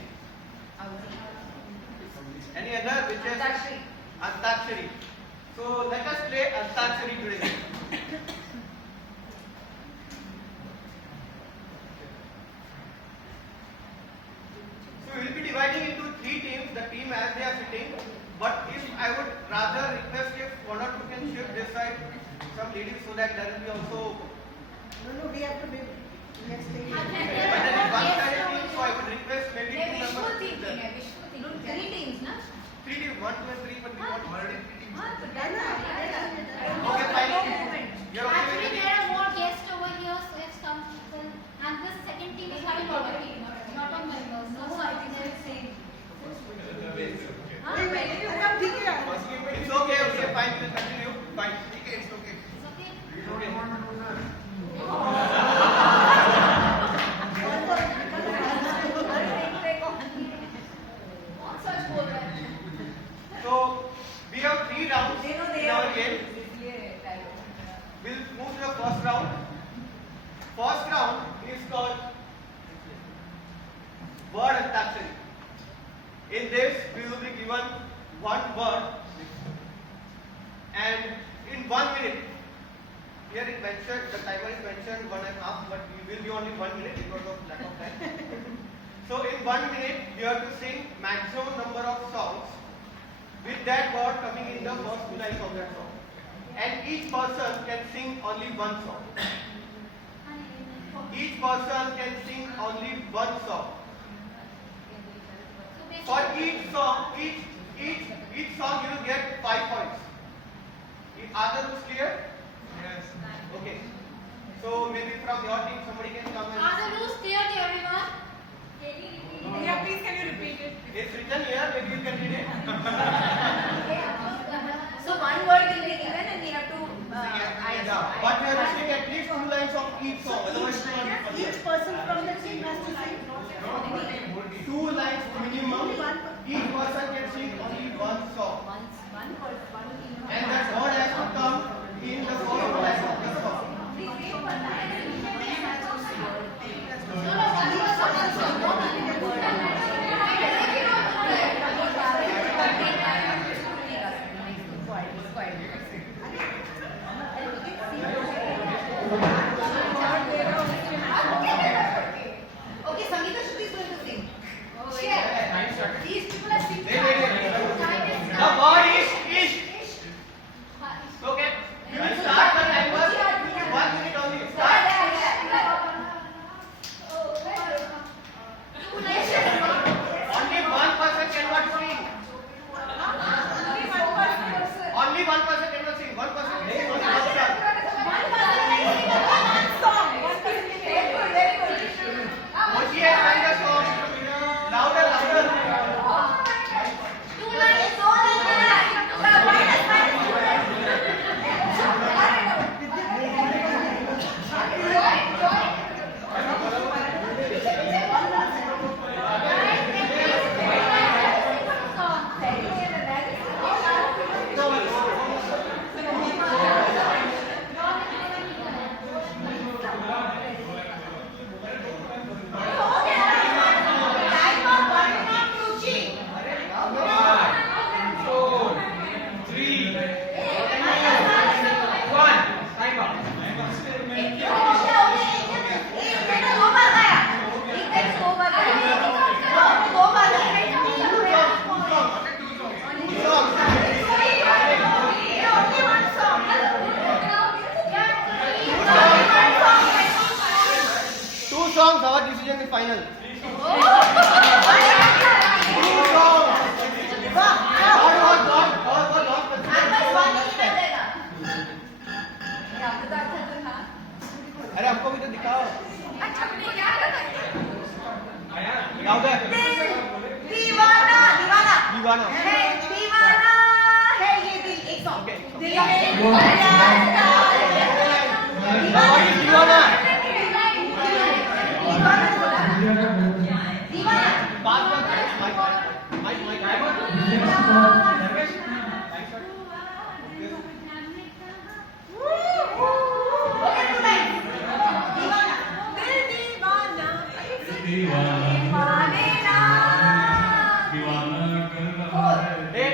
Any other which is Antakshari. Antakshari. So let us play Antakshari today. So we will be dividing into 3 teams, the team as they are sitting. But if I would rather request if one or two can shift this side, some ladies, so that there will be also. No, we have to be. Let's take But there is one side team, so I would request maybe two members. Three teams, na? 3 teams, 1, 2, and 3, but we want multi teams. Actually, Okay, fine. You're okay with there it? are more guests over here, so if some people, and this second team is having already, not on members. No, I think they're same. It's okay, okay, fine, we'll continue. Fine, it's okay. It's okay. कौन सा बोल रहा है? So, we have 3 rounds in our game. इसलिए dialogue. We'll move to the first round. First round is called word Antakshari. In this, we will be given one word, and in 1 minute, here it mentioned, the timer is mentioned 1.5, but we will be only 1 minute because of lack of time. So in 1 minute, you have to sing maximum number of songs with that word coming in the first 2 lines of that song. And each person can sing only one song. Each person can sing only one song. For each song, each song you will get 5 points. Are the rules clear? Yes. Okay. So maybe from your team somebody can come and. Are the rules clear to everyone? Yeah, please can you repeat it? It's written here. Maybe you can read it. So one word will be given and we have to. But you have to sing at least 2 lines of each song. Otherwise, you can't be Each person from the team has to sing. 2 lines minimum. Each person can sing only one song. And that word has to come in the first line of the song. Okay, Sangeeta Shruti is going to sing. These people are sitting. The word is ish. Okay. We will start the timer. 1 minute only. Start. Only one person cannot sing. Only one person cannot sing. One person can sing only one song. Mochi has sung the song. Louder, louder. Two songs, our decision is final. अरे हमको भी तो दिखाओ दीवाना दीवाना दीवाना है, दीवाना है ये दिल, एक सॉन्ग। दीवाना कर रहा है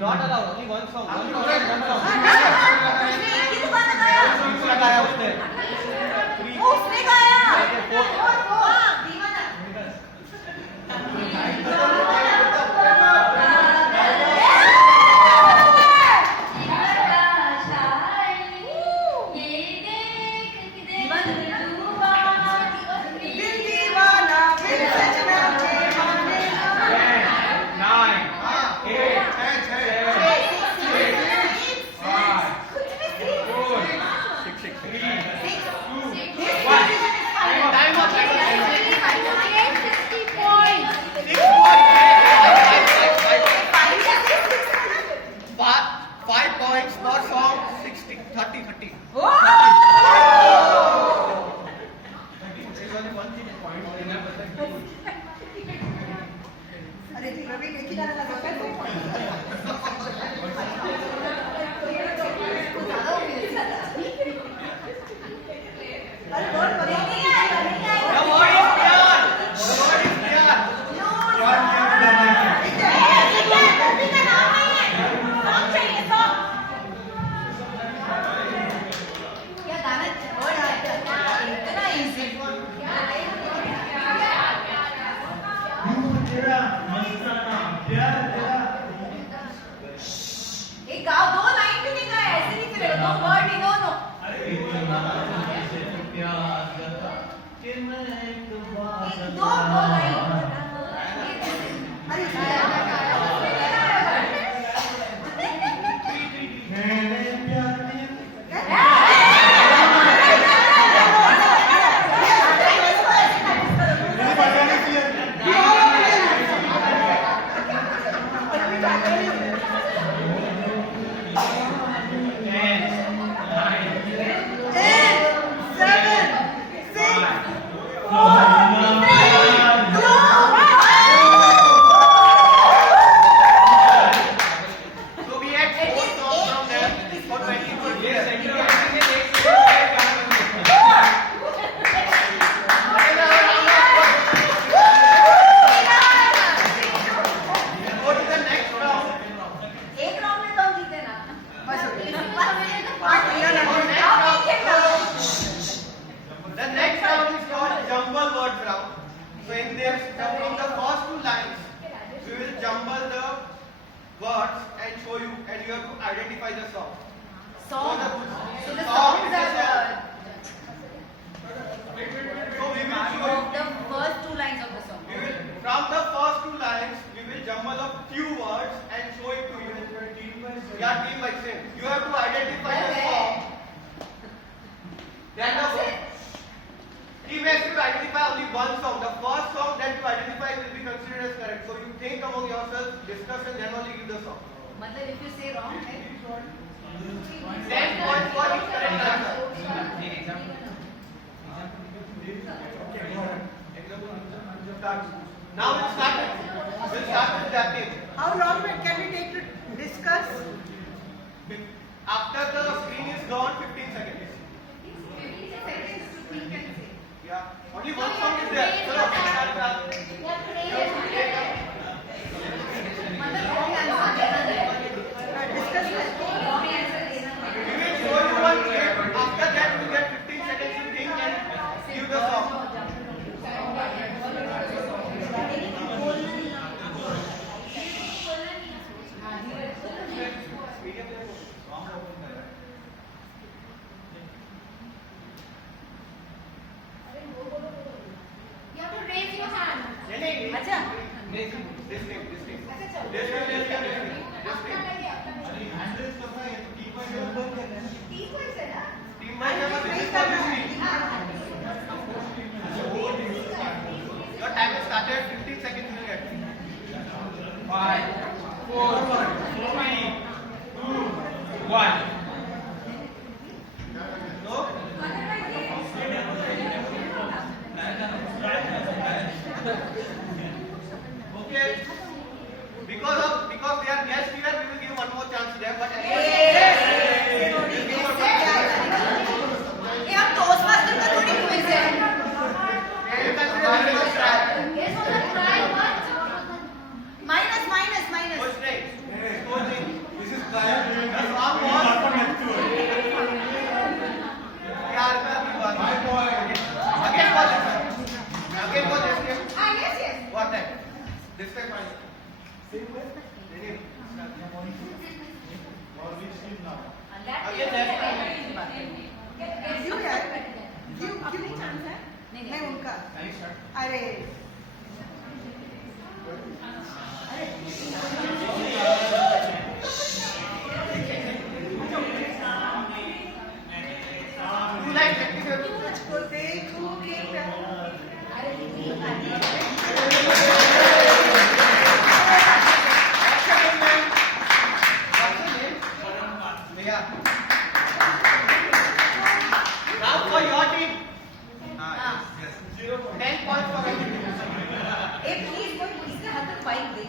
Not allowed. Only one song. One song. Songs लगाया उसने. उसने गाया. अरे रवि देखी जाने लगा अरे बहुत बढ़िया नहीं आएगा नहीं आएगा क्या गाना इतना इजी एक गाओ दो लाइन भी नहीं गाया ऐसे नहीं चलेगा दो वर्ड ही दोनों दो line 1. No? Okay. Because they are guests here, we will give one more chance to them. But ये हम टोस्टमास्टर का थोड़ी क्विज है। Minus minus minus. This is clear. The song was. My boy. Again was this. Again was this. Yes. What time? This time fine. Again that. क्यों यार? क्यों नहीं chance है? नहीं उनका। अरे You like technical? Now for your team. 10 points for every team. Please कोई इसके हाथ में बाइक दे।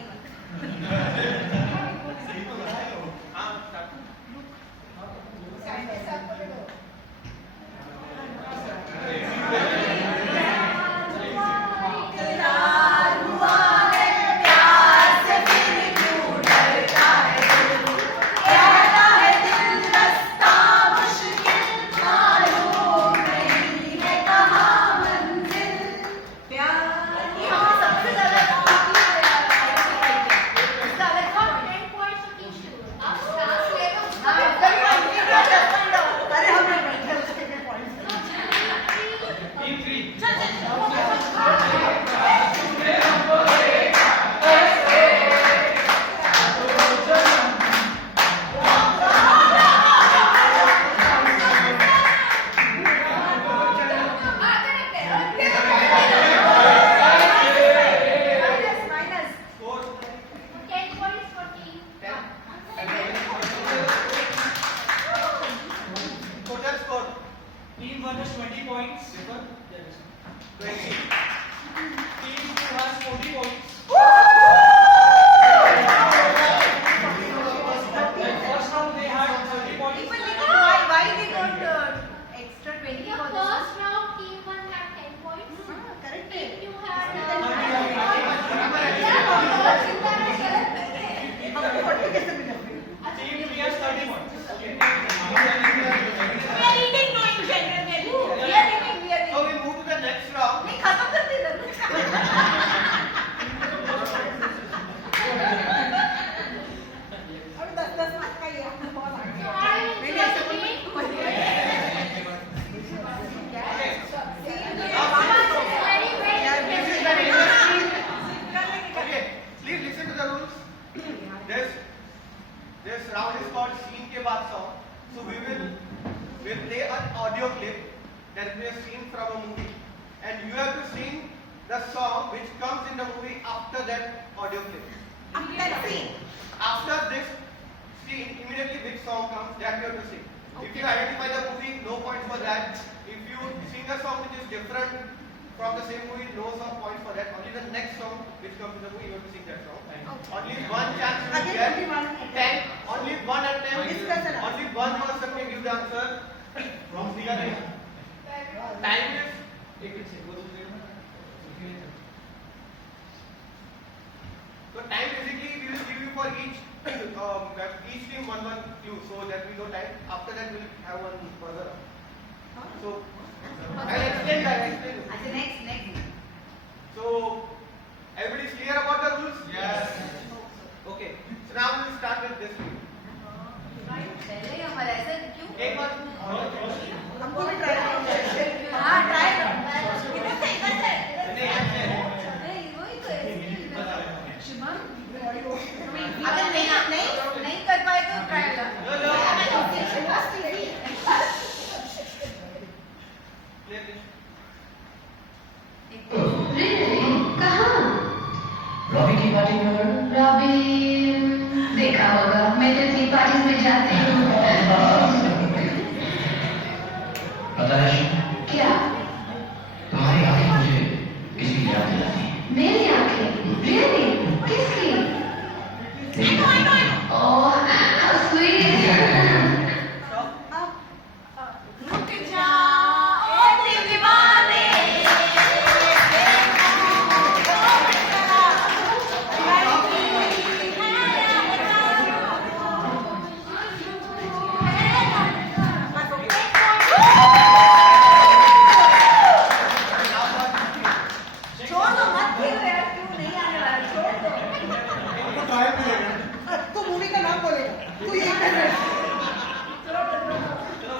चलो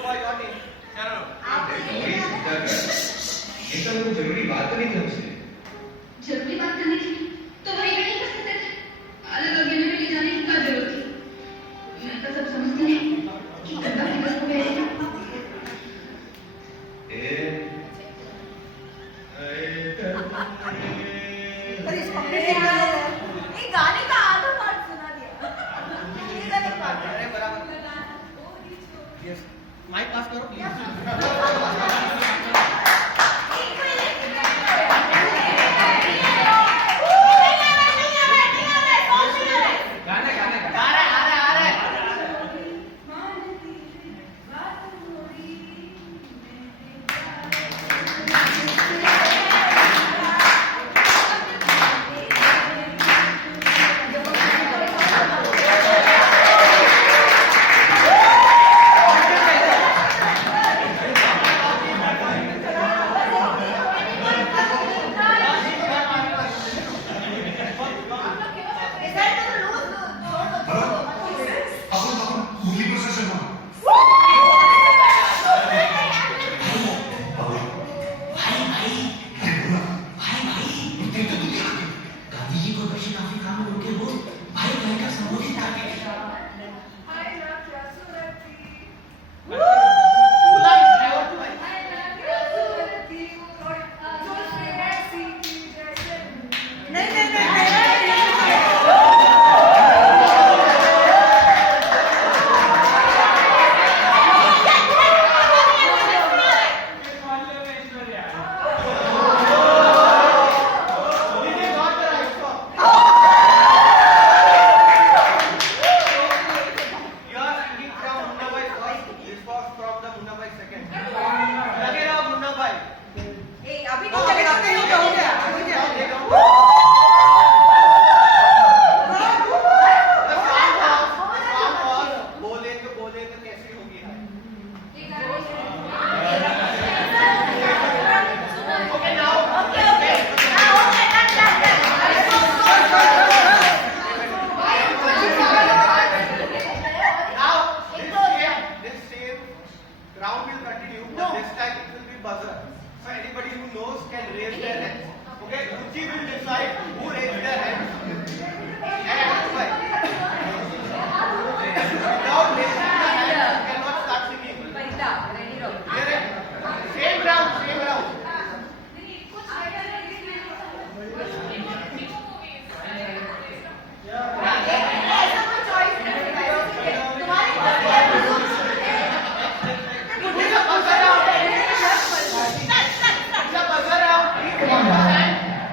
बॉय गॉट इन चलो ऐसा कोई जरूरी बात तो नहीं थी उससे। जरूरी बात करनी थी तो वही नहीं कर सकते थे। अलग अगले में ले जाने की क्या जरूरत थी? मैं तो सब समझती हूँ कि गंदा फिगर हो गया है। गाने का आधा पार्ट सुना दिया। ये गाने का अरे बराबर यस माइक पास करो प्लीज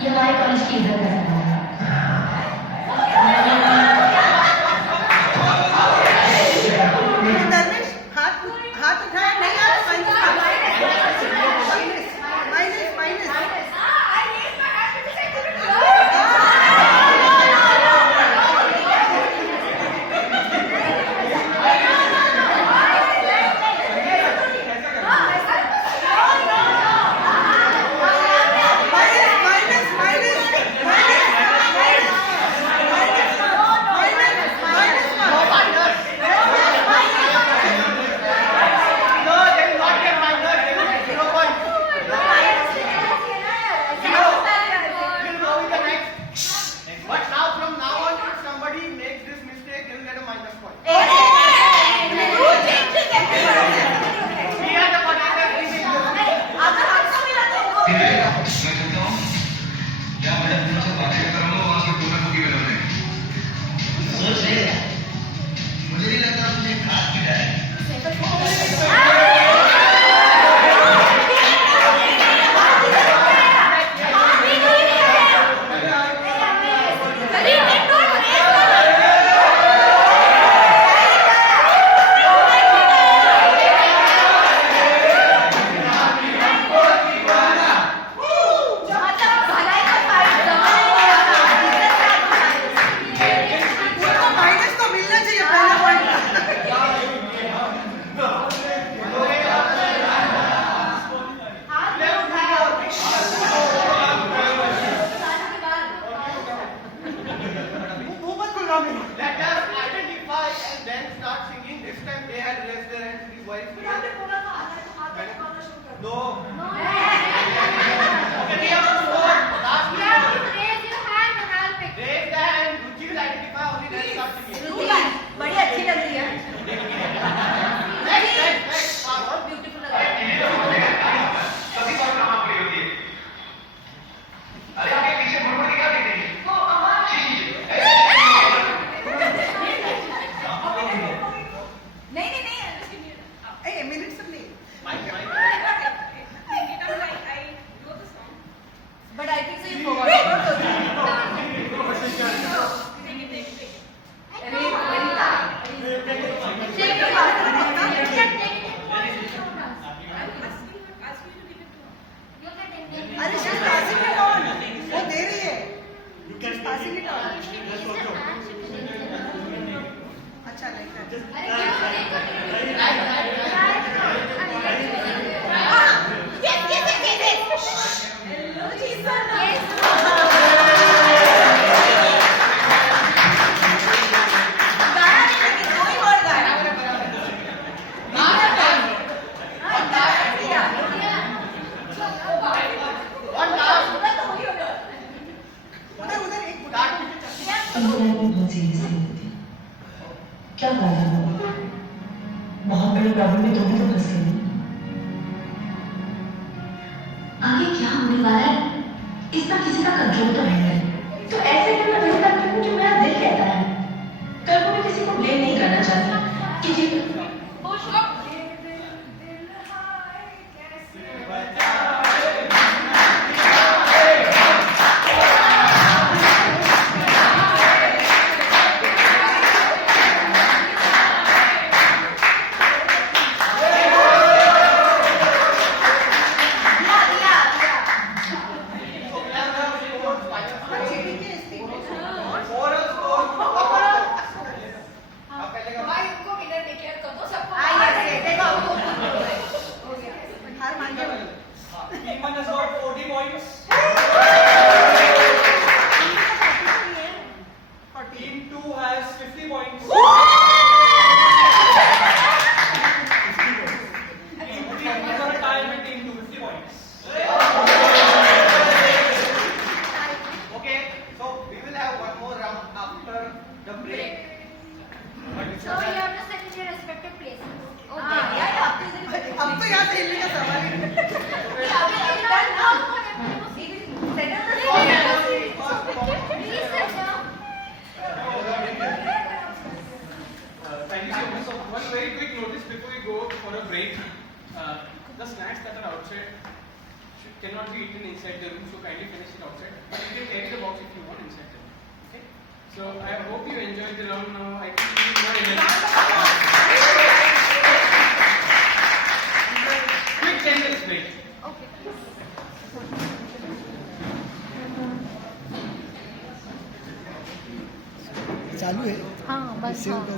ये हमारे कॉलेज की इज्जत है। इंग्लैंड में बहुत सीरियस थी होती क्या बात है वो बहुत बड़े प्रॉब्लम में तुम भी तो फंस गई आगे क्या होने वाला है इसका किसी का कंट्रोल तो है नहीं। तो ऐसे में मैं वही करती हूँ जो मेरा दिल कहता है कल को मैं किसी को ब्लेम नहीं करना चाहती कि जी भाई उनको विनर डिक्लेयर कर दो सबको। Team 1 has got 40 points. Team 2 has 50 points. Team 3 has got a tie with Team 2, 50 points. Okay, so we will have one more round after the break. So you have to sit in your respective places. हाँ, यार अब तो यहाँ से हिलने का सवाल ही नहीं। Thank you so much. So one very quick notice before we go for a break. The snacks that are outside cannot be eaten inside the room, so kindly finish it outside. But you can take the box if you want inside the room. Okay? So I hope you enjoyed the round now. I think you need more energy. Quick 10 minutes break. चालू है हाँ बस save हाँ कर